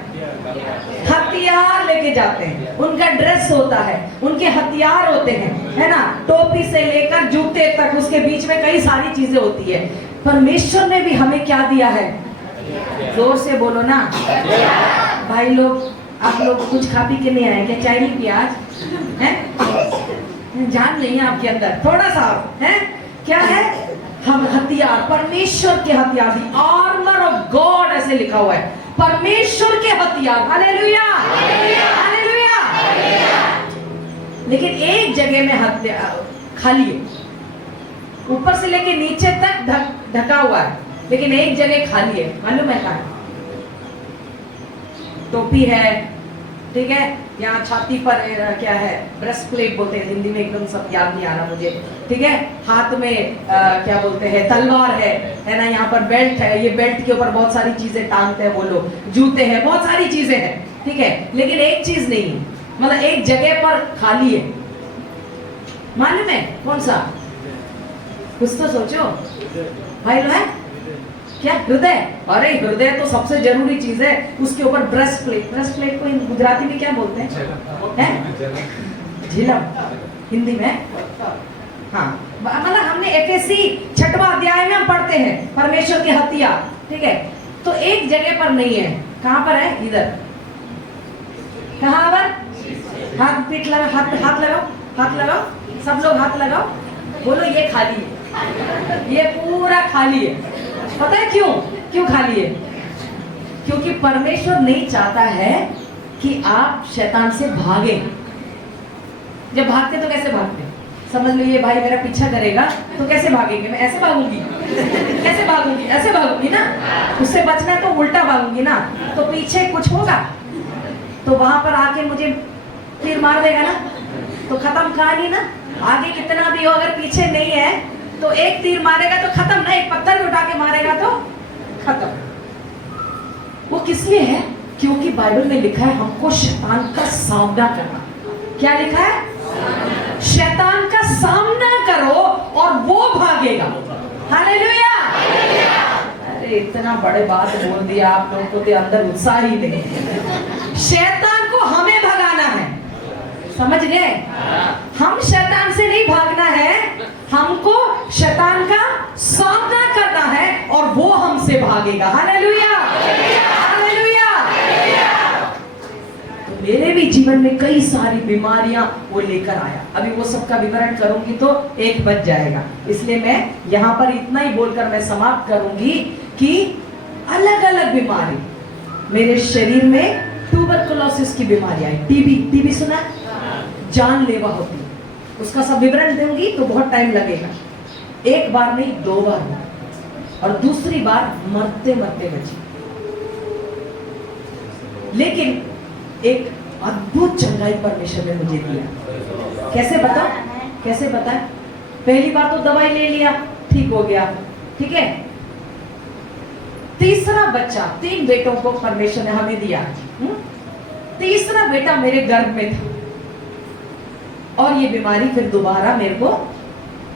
हथियार लेके जाते हैं। उनका ड्रेस होता है, उनके हथियार होते हैं, है ना, टोपी से लेकर जूते तक, उसके बीच में कई सारी चीजें होती है। परमेश्वर ने भी हमें क्या दिया है? जोर से बोलो ना भाई लोग। आप लोग कुछ खा पी के नहीं आए क्या? चाय नहीं पिया आज? है जान नहीं है आपके अंदर थोड़ा सा, है क्या है? हम हथियार, परमेश्वर के हथियार, दी आर्मर ऑफ गॉड ऐसे लिखा हुआ है, परमेश्वर के हथियार। Hallelujah, hallelujah. लेकिन एक जगह में हथियार खाली है, ऊपर से लेके नीचे तक ढका हुआ है, लेकिन एक जगह खाली है। मालूम है कहाँ? टोपी है, ठीक है, यहाँ छाती पर क्या है, ब्रेस्ट प्लेट बोलते हैं हिंदी में, एकदम सब याद नहीं आ रहा मुझे, ठीक है। हाथ में क्या बोलते हैं, तलवार है ना, यहाँ पर बेल्ट है, ये बेल्ट के ऊपर बहुत सारी चीजें टांगते हैं वो लोग, जूते हैं, बहुत सारी चीजें हैं, ठीक है। लेकिन एक चीज नहीं है, मतलब एक जगह पर खाली है। मालूम है कौन सा? कुछ तो सोचो भाई लोग, है क्या? हृदय। अरे हृदय तो सबसे जरूरी चीज है, उसके ऊपर ब्रेस्ट प्लेट। ब्रेस्ट प्लेट को गुजराती में क्या बोलते हैं? झिलम हिंदी में। हाँ, मतलब हमने एफएससी 6वां अध्याय में हम पढ़ते हैं परमेश्वर के हथियार, ठीक है। तो एक जगह पर नहीं है, कहां पर है? इधर। कहां पर? हाथ पीठ लगा, हाथ लगाओ, हाथ लगाओ, सब लोग हाथ लगाओ, बोलो ये खाली है, ये पूरा खाली है। पता है क्यों खाली है? क्योंकि परमेश्वर नहीं चाहता है कि आप शैतान से भागे। जब भागते तो कैसे भागते? समझ लो ये भाई मेरा पीछा करेगा तो कैसे भागेंगे? मैं ऐसे भागूंगी, कैसे भागूंगी? ऐसे भागूंगी ना। उससे बचना है तो उल्टा भागूंगी ना, तो पीछे कुछ होगा तो वहां पर आके मुझे तीर मार देगा ना, तो खत्म कहानी ना। आगे कितना भी हो, अगर पीछे नहीं है तो एक तीर मारेगा तो खत्म ना, एक पत्थर भी उठा के मारेगा तो खत्म। वो किस लिए है? क्योंकि बाइबल में लिखा है हमको शैतान का सामना करना। क्या लिखा है? शैतान का सामना करो और वो भागेगा। हालेलुया। अरे इतना बड़े बात बोल दिया, आप लोगों को तो अंदर उत्साह ही नहीं है। शैतान को हमें भगाना है, समझ गए? हम शैतान से नहीं भागना है, हमको शैतान का सामना करना है और वो हमसे भागेगा। Hallelujah, hallelujah. तो मेरे भी जीवन में कई सारी बीमारियां वो लेकर आया। अभी वो सबका विवरण करूंगी तो एक बज जाएगा, इसलिए मैं यहाँ पर इतना ही बोलकर मैं समाप्त करूंगी कि अलग अलग बीमारी मेरे शरीर में, ट्यूबरकुलोसिस की बीमारी आई, टीबी सुना, जानलेवा होती, उसका सब विवरण दूंगी तो बहुत टाइम लगेगा। एक बार नहीं, 2 बार हुआ और दूसरी बार मरते मरते बची। लेकिन एक अद्भुत चंगाई परमेश्वर ने मुझे दिया। कैसे बता, कैसे बता? पहली बार तो दवाई ले लिया, ठीक हो गया, ठीक है। तीसरा बच्चा, 3 बेटों को परमेश्वर ने हमें दिया, तीसरा बेटा मेरे गर्भ में था और ये बीमारी फिर दोबारा मेरे को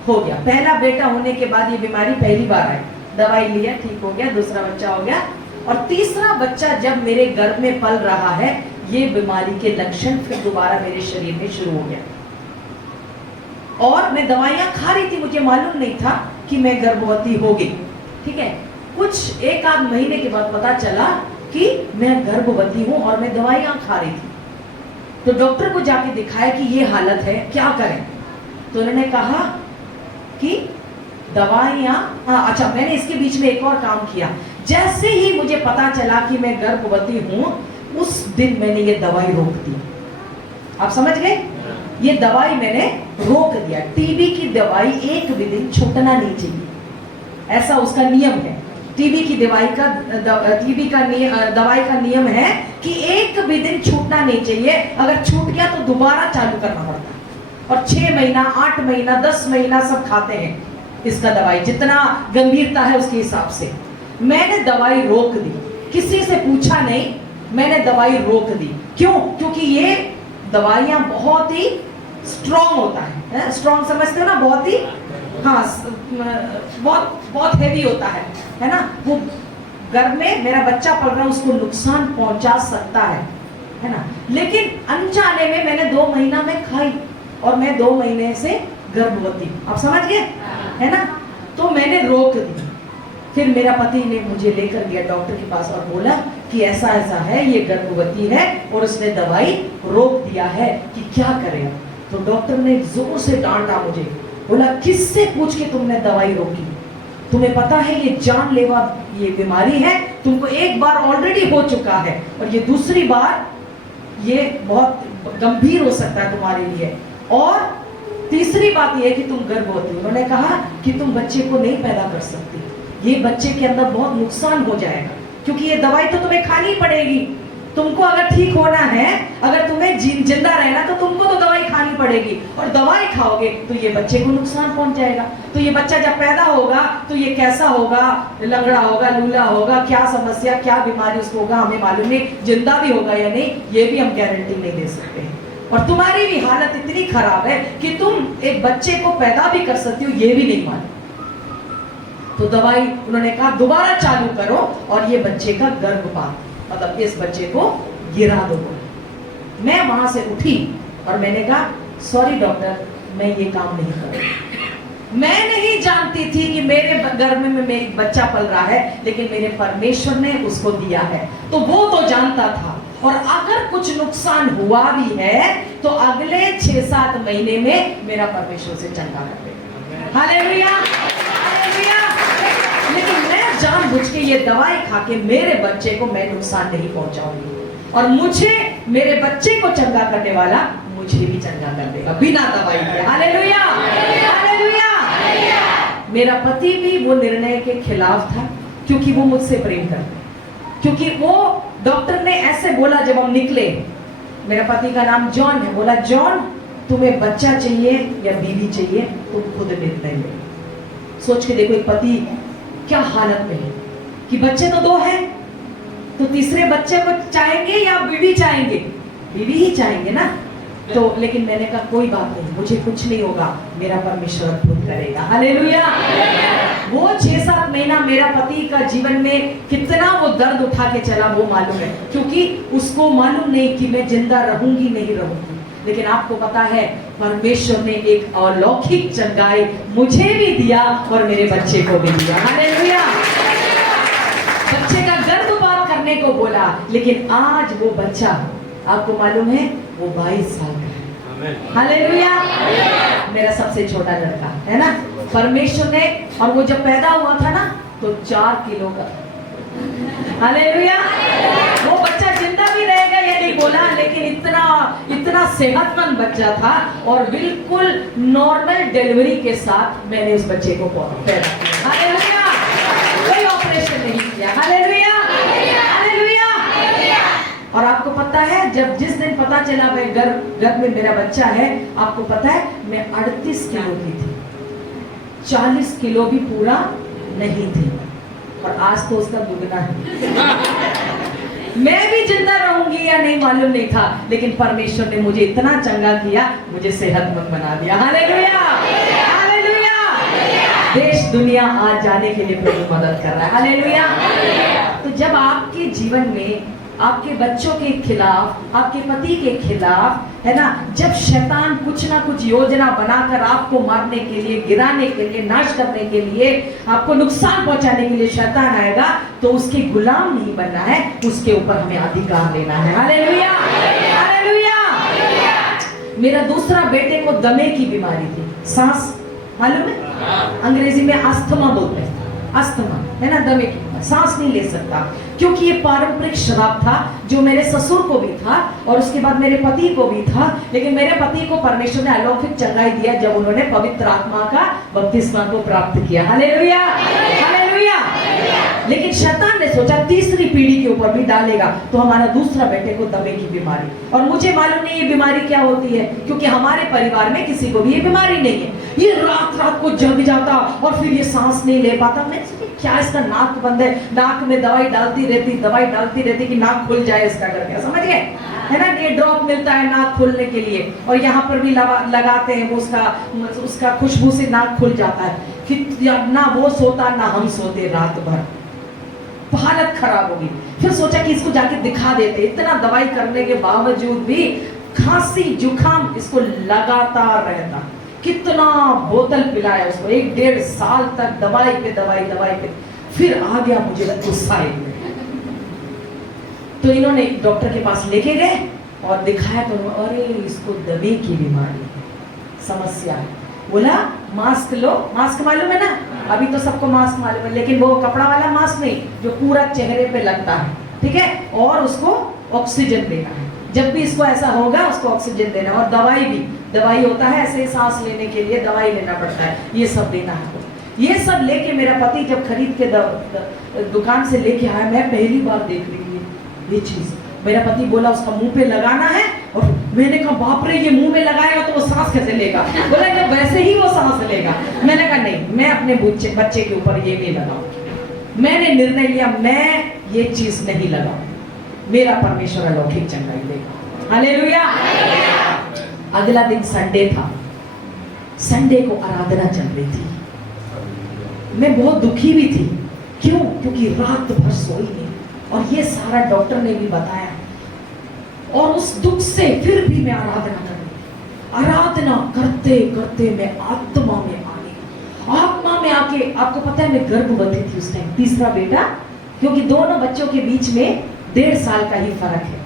हो गया। पहला बेटा होने के बाद ये बीमारी पहली बार आई, दवाई लिया, ठीक हो गया, दूसरा बच्चा हो गया और तीसरा बच्चा जब मेरे गर्भ में पल रहा है, ये बीमारी के लक्षण फिर दोबारा मेरे शरीर में शुरू हो गया। और मैं दवाइयां खा रही थी, मुझे मालूम नहीं था कि मैं गर्भवती हो गई, ठीक है। कुछ 1 आध महीने के बाद पता चला कि मैं गर्भवती हूं और मैं दवाइयां खा रही थी। तो डॉक्टर को जाके दिखाया कि ये हालत है, क्या करें? तो उन्होंने कहा कि दवाइयां, अच्छा, मैंने इसके बीच में एक और काम किया। जैसे ही मुझे पता चला कि मैं गर्भवती हूं, उस दिन मैंने ये दवाई रोक दी। आप समझ गए? ये दवाई मैंने रोक दिया। टीबी की दवाई एक भी दिन छूटना नहीं चाहिए, ऐसा उसका नियम है। टीबी दवाई का नियम है कि एक भी दिन छूटना नहीं चाहिए। अगर छूट गया तो दोबारा चालू करना पड़ता है। और 6 महीना, 8 महीना, 10 महीना सब खाते हैं इसका दवाई, जितना गंभीरता है उसके हिसाब से। मैंने दवाई रोक दी, किसी से पूछा नहीं, मैंने दवाई रोक दी। क्यों? क्योंकि ये दवाइयां बहुत ही स्ट्रॉन्ग होता है, स्ट्रॉन्ग समझते हो ना, बहुत ही, हाँ, बहुत हेवी होता है ना। वो गर्भ में मेरा बच्चा पल रहा है, उसको नुकसान पहुंचा सकता है ना। लेकिन अनजाने में मैंने 2 महीना में खाई और मैं 2 महीने से गर्भवती, आप समझ गए, है ना। तो मैंने रोक दी। फिर मेरा पति ने मुझे लेकर गया डॉक्टर के पास और बोला कि ऐसा ऐसा है, ये गर्भवती है और उसने दवाई रोक दिया है, कि क्या करें। तो डॉक्टर ने जोर से डांटा मुझे, बोला किससे पूछ के तुमने दवाई रोकी? तुम्हें पता है ये जानलेवा ये बीमारी है, तुमको एक बार ऑलरेडी हो चुका है और ये दूसरी बार ये बहुत गंभीर हो सकता है तुम्हारे लिए। और तीसरी बात ये है कि तुम गर्भवती। उन्होंने कहा कि तुम बच्चे को नहीं पैदा कर सकती, ये बच्चे के अंदर बहुत नुकसान हो जाएगा, क्योंकि ये दवाई तो तुम्हें खानी पड़ेगी। तुमको अगर ठीक होना है, अगर तुम्हें जिंदा रहना, तो तुमको तो दवाई खानी पड़ेगी और दवाई खाओगे तो ये बच्चे को नुकसान पहुंच जाएगा। तो ये बच्चा जब पैदा होगा तो ये कैसा होगा, लंगड़ा होगा, लूला होगा, क्या समस्या, क्या बीमारी उसको होगा हमें मालूम नहीं, जिंदा भी होगा या नहीं ये भी हम गारंटी नहीं दे सकते हैं। और तुम्हारी भी हालत इतनी खराब है कि तुम एक बच्चे को पैदा भी कर सकती हो, ये भी नहीं मालूम। तो दवाई उन्होंने कहा दोबारा चालू करो और ये बच्चे का गर्भपात, मतलब इस बच्चे को गिरा दो। मैं वहां से उठी और मैंने कहा सॉरी डॉक्टर, मैं ये काम नहीं करूंगी। मैं नहीं जानती थी कि मेरे गर्भ में मेरे बच्चा पल रहा है, लेकिन मेरे परमेश्वर ने उसको दिया है, तो वो तो जानता था। और अगर कुछ नुकसान हुआ भी है तो अगले 6-7 महीने में मेरा परमेश्वर से चंगा कर देगा। Hallelujah, hallelujah. लेकिन मैं जानबूझ के ये दवाई खा के मेरे बच्चे को मैं नुकसान नहीं पहुंचाऊंगी, और मुझे मेरे बच्चे को चंगा करने वाला मुझे भी चंगा कर देगा बिना दवाई के। Hallelujah, hallelujah. मेरा पति भी वो निर्णय के खिलाफ था, क्योंकि वो मुझसे प्रेम करता, क्योंकि वो डॉक्टर ने ऐसे बोला जब हम निकले, मेरा पति का नाम जॉन है, बोला जॉन तुम्हें बच्चा चाहिए या बीवी चाहिए, तुम खुद निर्णय ले। सोच के देखो एक पति क्या हालत में है कि बच्चे तो 2 हैं, तो तीसरे बच्चे को चाहेंगे या बीवी चाहेंगे? बीवी ही चाहेंगे ना। तो लेकिन मैंने कहा कोई बात नहीं, मुझे कुछ नहीं होगा, मेरा परमेश्वर खुद करेगा। हालेलुया। वो 6-7 महीना मेरा पति का जीवन में कितना वो दर्द उठा के चला वो मालूम है, क्योंकि उसको मालूम नहीं कि मैं जिंदा रहूंगी नहीं रहूंगी। लेकिन आपको पता है परमेश्वर ने एक अलौकिक चंगाई मुझे भी दिया और मेरे बच्चे को भी दिया। हालेलुया। बच्चे का गर्भपात करने को बोला, लेकिन आज वो बच्चा आपको मालूम है वो 22 साल का है। हालेलुया। मेरा सबसे छोटा लड़का है ना, परमेश्वर ने, और वो जब पैदा हुआ था ना तो 4 किलो का। हालेलुया। वो बच्चा जिंदा भी रहेगा ये नहीं बोला, लेकिन इतना सेहतमंद बच्चा था और बिल्कुल नॉर्मल डिलीवरी के साथ मैंने उस बच्चे को पैदा किया। हालेलुया। कोई ऑपरेशन नहीं किया। हालेलुया। हालेलुया। और आपको पता है जब जिस दिन पता चला मैं गर्भ में मेरा बच्चा है, आपको पता है मैं 38 किलो की थी, 40 किलो भी पूरा नहीं थी, और आज तो उसका दुगना है। मैं भी जिंदा रहूंगी या नहीं मालूम नहीं था, लेकिन परमेश्वर ने मुझे इतना चंगा किया, मुझे सेहतमंद बना दिया। हालेलुया। हालेलुया। देश दुनिया आज जाने के लिए प्रभु मदद कर रहा है। हालेलुया। तो जब आपके जीवन में आपके बच्चों के खिलाफ, आपके पति के खिलाफ, है ना, जब शैतान कुछ ना कुछ योजना बनाकर आपको मारने के लिए, गिराने के लिए, नाश करने के लिए, आपको नुकसान पहुंचाने के लिए शैतान आएगा, तो उसके गुलाम नहीं बनना है, उसके ऊपर हमें अधिकार लेना है। हालेलुया। हालेलुया। मेरा दूसरा बेटे को दमे की बीमारी थी, सांस, मालूम है, अंग्रेजी में अस्थमा बोलते हैं, अस्थमा है ना, दमे की, सांस नहीं ले सकता, क्योंकि ये पारंपरिक श्राप था जो मेरे ससुर को भी था और उसके बाद मेरे पति को भी था। लेकिन मेरे पति को परमेश्वर ने अलौकिक चंगाई दिया जब उन्होंने पवित्र आत्मा का बपतिस्मा को प्राप्त किया। हालेलुया। हालेलुया। लेकिन शैतान ने सोचा तीसरी पीढ़ी के ऊपर भी डालेगा, तो हमारा दूसरा बेटे को दमे की बीमारी, और मुझे मालूम नहीं ये बीमारी क्या होती है, क्योंकि हमारे परिवार में किसी को भी ये बीमारी नहीं है। ये रात रात को जग जाता और फिर ये सांस नहीं ले पाता। मैं क्या इसका नाक बंद है, नाक में दवाई डालती रहती कि नाक खुल जाए इसका करके, समझ गए, है ना। ये ड्रॉप मिलता है नाक खोलने के लिए, और यहाँ पर भी लगाते हैं, वो उसका खुशबू से नाक खुल जाता है। फिर ना वो सोता ना हम सोते रात भर, हालत खराब होगी। फिर सोचा कि इसको जाके दिखा देते। इतना दवाई करने के बावजूद भी खांसी जुकाम इसको लगातार रहता। कितना बोतल पिलाया उसको, 1-1.5 साल तक दवाई पे दवाई पे। फिर आ गया मुझे गुस्सा, तो इन्होंने डॉक्टर के पास लेके गए और दिखाया, तो अरे इसको दमे की बीमारी समस्या है। बोला मास्क लो, मास्क मालूम है ना, अभी तो सबको मास्क मालूम है, लेकिन वो कपड़ा वाला मास्क नहीं जो पूरा चेहरे पे लगता है, ठीक है, और उसको ऑक्सीजन देना है। जब भी इसको ऐसा होगा उसको ऑक्सीजन देना, और दवाई होता है ऐसे सांस लेने के लिए दवाई लेना पड़ता है, ये सब देना है। ये सब लेके मेरा पति जब खरीद के दुकान से लेके आया, मैं पहली बार देख रही हूँ ये चीज। मेरा पति बोला उसका मुंह पे लगाना है, और मैंने कहा बाप रे ये मुंह में लगाएगा तो वो सांस कैसे लेगा। बोला जब वैसे ही वो सांस लेगा। मैंने कहा नहीं, मैं अपने बच्चे के ऊपर ये नहीं लगाऊंगी। मैंने निर्णय लिया मैं ये चीज नहीं लगाऊंगी, मेरा परमेश्वर अलौकिक चंगाई देगा। हालेलुया। अगला दिन संडे था, संडे को आराधना चल रही थी। मैं बहुत दुखी भी थी, क्यों, क्योंकि रात भर सोई नहीं, और ये सारा डॉक्टर ने भी बताया, और उस दुख से फिर भी मैं आराधना कर रही। आराधना करते करते मैं आत्मा में आ गई। आत्मा में आके, आपको पता है मैं गर्भवती थी उस टाइम, तीसरा बेटा, क्योंकि दोनों बच्चों के बीच में 1.5 साल का ही फर्क है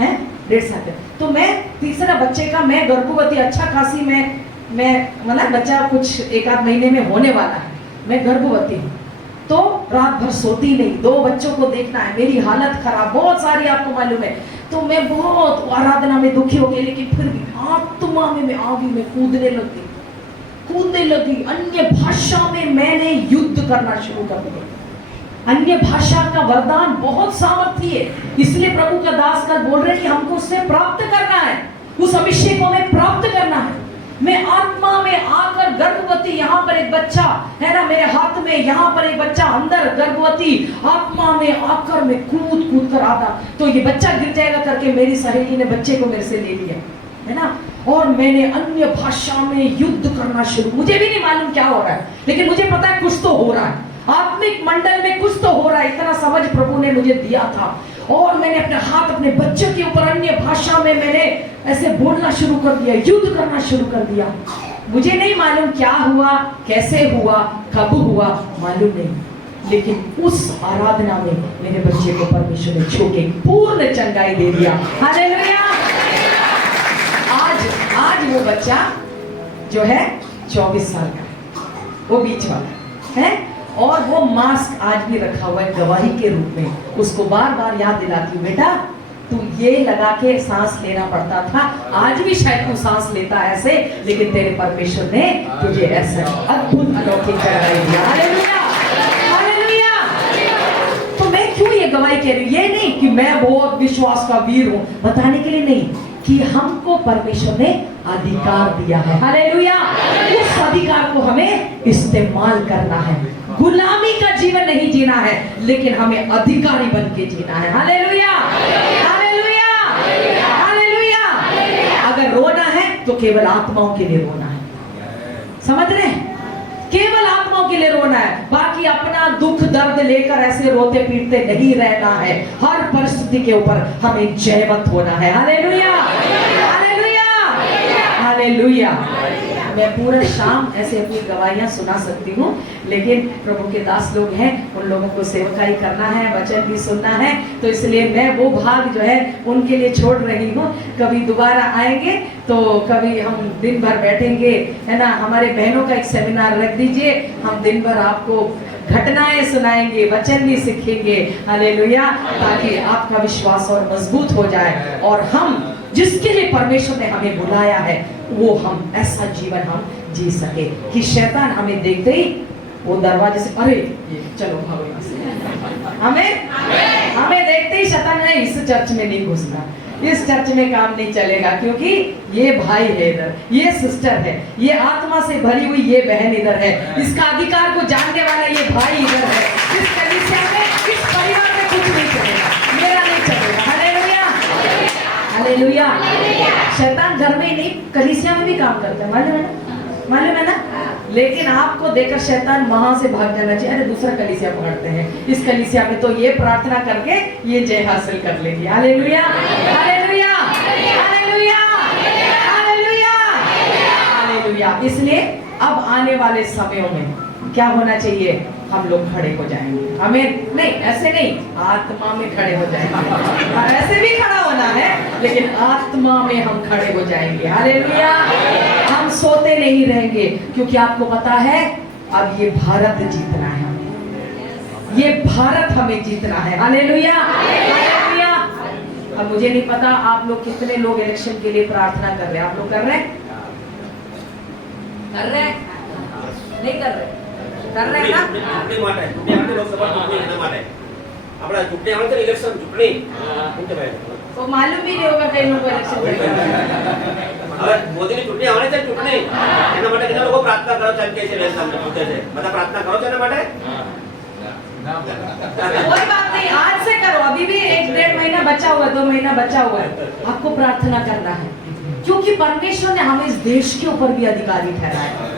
1.5 साल का। तो मैं तीसरा बच्चे का, मैं गर्भवती, अच्छा खासी मैं मतलब बच्चा कुछ 1-8 महीने में होने वाला है, मैं गर्भवती हूँ, तो रात भर सोती नहीं, 2 बच्चों को देखना है, मेरी हालत खराब बहुत सारी, आपको मालूम है। तो मैं बहुत आराधना में दुखी हो गई, लेकिन फिर भी आत्मा में मैं आ गई, मैं कूदने लगी। अन्य भाषा में मैंने युद्ध करना शुरू कर दिया। अन्य भाषा का वरदान बहुत सामर्थ्य है, इसलिए प्रभु का दास कल बोल रहे हैं कि हमको उससे प्राप्त करना है, उस अभिषेक को हमें प्राप्त करना है। मैं आत्मा में आकर गर्भवती, यहाँ पर एक बच्चा है ना मेरे हाथ में, यहाँ पर एक बच्चा अंदर गर्भवती, आत्मा में आकर मैं कूद कर आता, तो ये बच्चा गिर जाएगा करके मेरी सहेली ने बच्चे को मेरे से ले लिया, है ना, और मैंने अन्य भाषा में युद्ध करना शुरू, मुझे भी नहीं मालूम क्या हो रहा है, लेकिन मुझे पता है कुछ तो हो रहा है, आत्मिक मंडल में कुछ तो हो रहा है, इतना समझ प्रभु ने मुझे दिया था। और मैंने अपने हाथ अपने बच्चों के ऊपर अन्य भाषा में मैंने ऐसे बोलना शुरू कर दिया, युद्ध करना शुरू कर दिया। मुझे नहीं मालूम क्या हुआ, कैसे हुआ, कब हुआ, मालूम नहीं, लेकिन उस आराधना में मेरे बच्चे को परमेश्वर ने छू के पूर्ण चंगाई दे दिया। हालेलुया। आज वो बच्चा जो है 24 साल का, वो बीच वाला है, और वो मास्क आज भी रखा हुआ है गवाही के रूप में। उसको बार बार याद दिलाती हूँ, बेटा तू ये लगा के सांस लेना पड़ता था, आज भी शायद तू सांस लेता ऐसे, लेकिन तेरे परमेश्वर ने तुझे ऐसा अद्भुत अनोखी चढ़ाई दिया। Hallelujah, hallelujah. तो मैं क्यों ये गवाही कह रही हूँ? ये नहीं कि मैं बहुत विश्वास का वीर हूँ, बताने के लिए नहीं, कि हमको परमेश्वर ने अधिकार दिया है। हालेलुया। उस अधिकार को हमें इस्तेमाल करना है। गुलामी का जीवन नहीं जीना है, लेकिन हमें अधिकारी बन के जीना है। हालेलुया, हालेलुया, हालेलुया। अगर रोना है तो केवल आत्माओं के लिए रोना है, समझ रहे हैं? केवल आत्माओं के लिए रोना है, बाकी अपना दुख दर्द लेकर ऐसे रोते पीटते नहीं रहना है। हर परिस्थिति के ऊपर हमें जयवंत होना है। हालेलुया, हालेलुया, हालेलुया। मैं पूरा शाम ऐसे अपनी गवाहियां सुना सकती हूँ, लेकिन प्रभु के दास लोग हैं, उन लोगों को सेवकाई करना है, वचन भी सुनना है, तो इसलिए मैं वो भाग जो है उनके लिए छोड़ रही हूँ। कभी दोबारा आएंगे तो कभी हम दिन भर बैठेंगे, है ना। हमारे बहनों का एक सेमिनार रख दीजिए, हम दिन भर आपको घटनाएं सुनाएंगे, वचन भी सीखेंगे। हालेलुया। ताकि आपका विश्वास और मजबूत हो जाए, और हम जिसके लिए परमेश्वर ने हमें बुलाया है वो हम ऐसा जीवन हम जी सके कि शैतान हमें देखते ही वो दरवाजे से, अरे ये चलो भागो यहाँ से। हमें देखते ही शैतान ने इस चर्च में नहीं घुसना, इस चर्च में काम नहीं चलेगा, क्योंकि ये भाई है इधर, ये सिस्टर है, ये आत्मा से भरी हुई ये बहन इधर है, इसका अधिकार को जानने वाला ये भाई इधर है। इस कलीसिया में, इस परिवार में कुछ नहीं चलेगा, मेरा नहीं चलेगा। Hallelujah, hallelujah. शैतान घर में नहीं, कलीसिया में भी काम करता है, मालूम है ना, मालूम है ना। लेकिन आपको देखकर शैतान वहां से भाग जाना चाहिए, अरे दूसरा कलीसिया पकड़ते हैं, इस कलीसिया में तो ये प्रार्थना करके ये जय हासिल कर लेगी। हालेलुया, हालेलुया, हालेलुया, हालेलुया, हालेलुया। इसलिए अब आने वाले समयों में क्या होना चाहिए? हम लोग खड़े हो जाएंगे। हमें नहीं, ऐसे नहीं, आत्मा में खड़े हो जाएंगे। ऐसे भी खड़ा होना है, लेकिन आत्मा में हम खड़े हो जाएंगे। हालेलुया। हम सोते नहीं रहेंगे, क्योंकि आपको पता है अब ये भारत जीतना है, ये भारत हमें जीतना है। Hallelujah, hallelujah. अब मुझे नहीं पता आप लोग कितने लोग इलेक्शन के लिए प्रार्थना कर रहे हैं। आप लोग कर रहे हैं? कर रहे हैं? नहीं कर रहे? कर रहे हैं ना? चुटनी माटे, चुटनी आते लोकसभा चुटनी है माटे। अपना चुटनी आते तो इलेक्शन चुटनी उनके बैठ। तो मालूम भी नहीं होगा कई लोगों को इलेक्शन करेगा। अरे मोदी की चुटनी आने चाहिए, चुटनी एना माटे कितना लोगों प्रार्थना करो चाहिए कैसे ले सामने पूछे से मतलब प्रार्थना करो चाहिए माटे। कोई बात नहीं, आज से करो, अभी भी 1-1.5 महीना बचा हुआ है, 2 महीना बचा हुआ है, आपको प्रार्थना करना है, क्योंकि परमेश्वर ने हमें इस देश के ऊपर भी अधिकारी ठहराया है।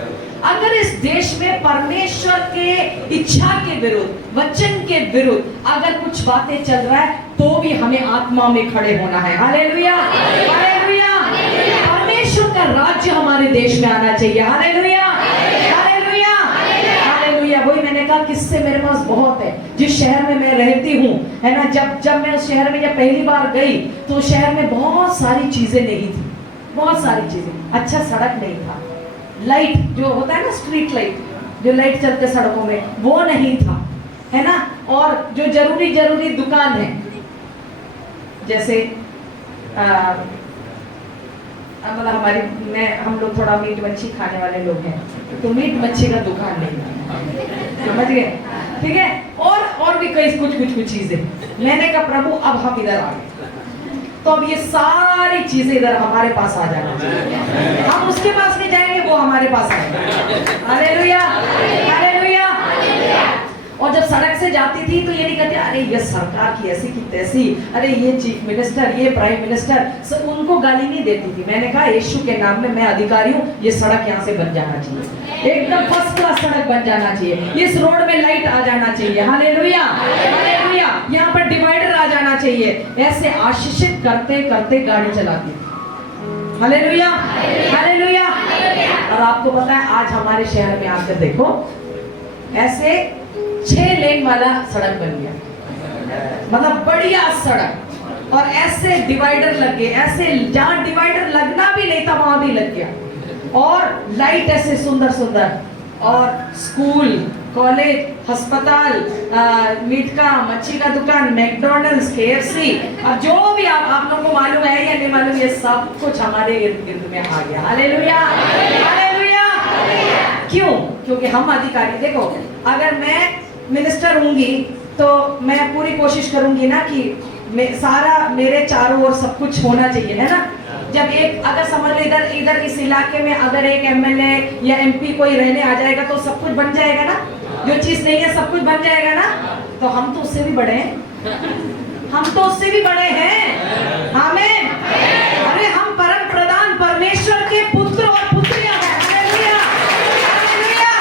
अगर इस देश में परमेश्वर के इच्छा के विरुद्ध, वचन के विरुद्ध अगर कुछ बातें चल रहा है, तो भी हमें आत्मा में खड़े होना है। Hallelujah, hallelujah. परमेश्वर का राज्य हमारे देश में आना चाहिए। हालेलुया, हालेलुया, हालेलुया। वही मैंने कहा, किससे मेरे पास बहुत है। जिस शहर में मैं रहती हूँ, है ना, जब मैं उस शहर में जब पहली बार गई, तो शहर में बहुत सारी चीजें नहीं थी, बहुत सारी चीजें। अच्छा सड़क नहीं था, लाइट जो होता है ना, स्ट्रीट लाइट, जो लाइट चलते सड़कों में, वो नहीं था, है ना। और जो जरूरी दुकान है, जैसे मतलब हम लोग थोड़ा मीट मच्छी खाने वाले लोग हैं, तो मीट मच्छी का दुकान नहीं था, समझ गए? ठीक है। और भी कई कुछ चीजें। मैंने कहा प्रभु अब हम इधर आ गए, तो अब ये सारी चीजें इधर हमारे पास आ जाना चाहिए। हम उसके पास नहीं जाएंगे, वो हमारे पास आएगा। Hallelujah, hallelujah. और जब सड़क से जाती थी तो ये नहीं कहते अरे ये सरकार की ऐसी की तैसी, अरे ये चीफ मिनिस्टर, ये प्राइम मिनिस्टर, सब उनको गाली नहीं देती थी। मैंने कहा यीशु के नाम में मैं अधिकारी हूँ, ये सड़क यहाँ से बन जाना चाहिए, एकदम फर्स्ट क्लास सड़क बन जाना चाहिए, इस रोड में लाइट आ जाना चाहिए, हालेलुया हालेलुया, यहाँ पर डिवाइडर आ जाना चाहिए। ऐसे आशीषित करते करते गाड़ी चलाती थी, हालेलुया हालेलुया। और आपको पता है आज हमारे शहर में आकर देखो, ऐसे 6 लेन वाला सड़क बन गया, मतलब बढ़िया सड़क, और ऐसे डिवाइडर लग गए, ऐसे जहां डिवाइडर लगना भी नहीं था वहां भी लग गया, और लाइट ऐसे सुंदर सुंदर, और स्कूल, कॉलेज, अस्पताल, मीट का, मच्छी का दुकान, मैकडॉनल्ड्स, KFC, अब जो भी आप लोगों को मालूम है या नहीं मालूम, ये सब कुछ हमारे इर्द गिर्द में आ गया, हालेलुया हालेलुया। क्यों? क्योंकि हम अधिकारी, देखो अगर मैं मिनिस्टर होंगी तो मैं पूरी कोशिश करूंगी ना कि सारा मेरे चारों ओर सब कुछ होना चाहिए, है ना। जब एक अगर समझ लो इधर इस इलाके में अगर एक MLA या MP कोई रहने आ जाएगा तो सब कुछ बन जाएगा ना, जो चीज नहीं है सब कुछ बन जाएगा ना। तो हम तो उससे भी बड़े हैं, हम तो उससे भी बड़े हैं, आमीन। अरे हम परम प्रधान परमेश्वर के पुत्र और पुत्रियां हैं, हालेलुया हालेलुया।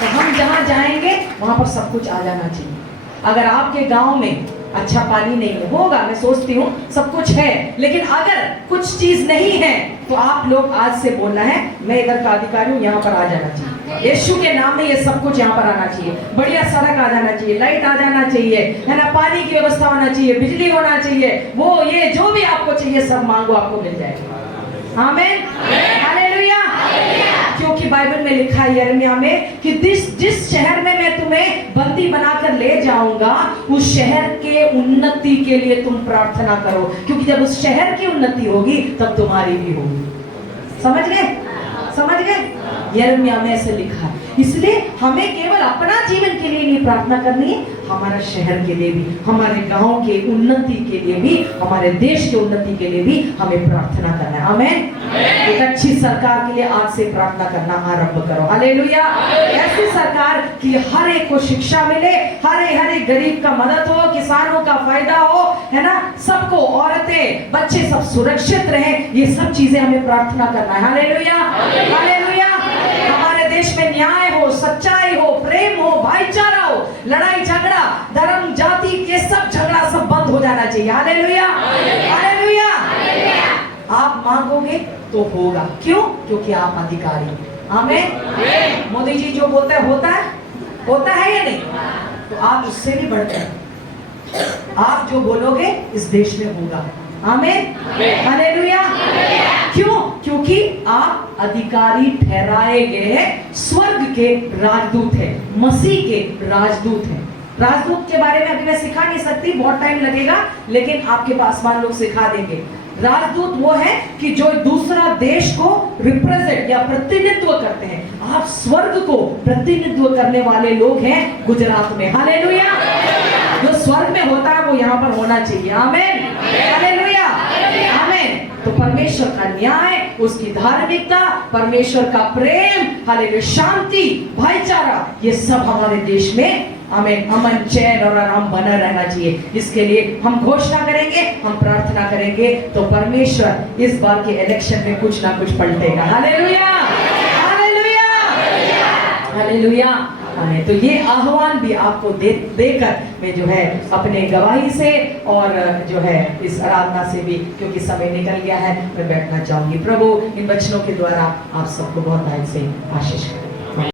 तो हम जहां जाएंगे वहां पर सब कुछ आ जाना चाहिए। अगर आपके गांव में अच्छा पानी नहीं होगा, मैं सोचती हूँ सब कुछ है, लेकिन अगर कुछ चीज नहीं है तो आप लोग आज से बोलना है मैं इधर का अधिकारी हूँ, यहाँ पर आ जाना चाहिए, यीशु के नाम में ये सब कुछ यहाँ पर आना चाहिए, बढ़िया सड़क आ जाना चाहिए, लाइट आ जाना चाहिए, है ना, पानी की व्यवस्था होना चाहिए, बिजली होना चाहिए, वो ये जो भी आपको चाहिए सब मांगो आपको मिल जाएगा, आमीन हालेलुया। क्योंकि बाइबल में लिखा है यिर्मयाह में कि जिस शहर में मैं तुम्हें बंदी बनाकर ले जाऊंगा उस शहर के उन्नति के लिए तुम प्रार्थना करो, क्योंकि जब उस शहर की उन्नति होगी तब तुम्हारी भी होगी। समझ गए समझ गए? यिर्मयाह में ऐसे लिखा है। इसलिए हमें केवल अपना जीवन के लिए नहीं प्रार्थना करनी है, हमारा शहर के लिए भी, हमारे गांव के उन्नति के लिए भी, हमारे देश के उन्नति के लिए भी हमें प्रार्थना करना है, आमीन। एक अच्छी सरकार के लिए आज से प्रार्थना करना आरंभ करो, हालेलुया। ऐसी सरकार कि हर एक को शिक्षा मिले, हर एक गरीब का मदद हो, किसानों का फायदा हो, है ना, सबको, औरतें बच्चे सब सुरक्षित रहे, ये सब चीजें हमें प्रार्थना करना है, हालेलुया हालेलुया। हमारे देश में न्याय हो, सच्चाई हो, प्रेम हो, भाईचारा हो, लड़ाई झगड़ा, धर्म जाति के सब झगड़ा सब बंद हो जाना चाहिए, हालेलुया हालेलुया। आप मांगोगे तो होगा, क्यों? क्योंकि आप अधिकारी हैं, आमीन। मोदी जी जो बोलते हैं होता है या नहीं? तो आप उससे भी बढ़कर आप जो बोलोगे इस देश में होगा, आमीन हालेलुया। क्यों? क्योंकि आप अधिकारी ठहराए गए हैं, स्वर्ग के राजदूत हैं, मसीह के राजदूत हैं। राजदूत के बारे में अभी मैं सिखा नहीं सकती, बहुत टाइम लगेगा, लेकिन आपके पासवान लोग सिखा देंगे। राजदूत वो है कि जो दूसरा देश को रिप्रेजेंट या प्रतिनिधित्व करते हैं। आप स्वर्ग को प्रतिनिधित्व करने वाले लोग हैं गुजरात में, हालेलुया। जो स्वर्ग में होता है वो यहाँ पर होना चाहिए, आमीन हालेलुया आमीन। तो परमेश्वर का न्याय, उसकी धार्मिकता, परमेश्वर का प्रेम, हालेलुया, शांति, भाईचारा, ये सब हमारे देश में हमें अमन, चैन और आराम बना रहना चाहिए। इसके लिए हम घोषणा करेंगे, हम प्रार्थना करेंगे, तो परमेश्वर इस बार के इलेक्शन में कुछ ना कुछ पलटेगा, हालेलुया हालेलुया हालेलुया। तो ये आह्वान भी आपको देकर मैं जो है अपने गवाही से और जो है इस आराधना से भी, क्योंकि समय निकल गया है, मैं बैठना चाहूंगी। प्रभु इन वचनों के द्वारा आप सबको बहुत से आशीष करें।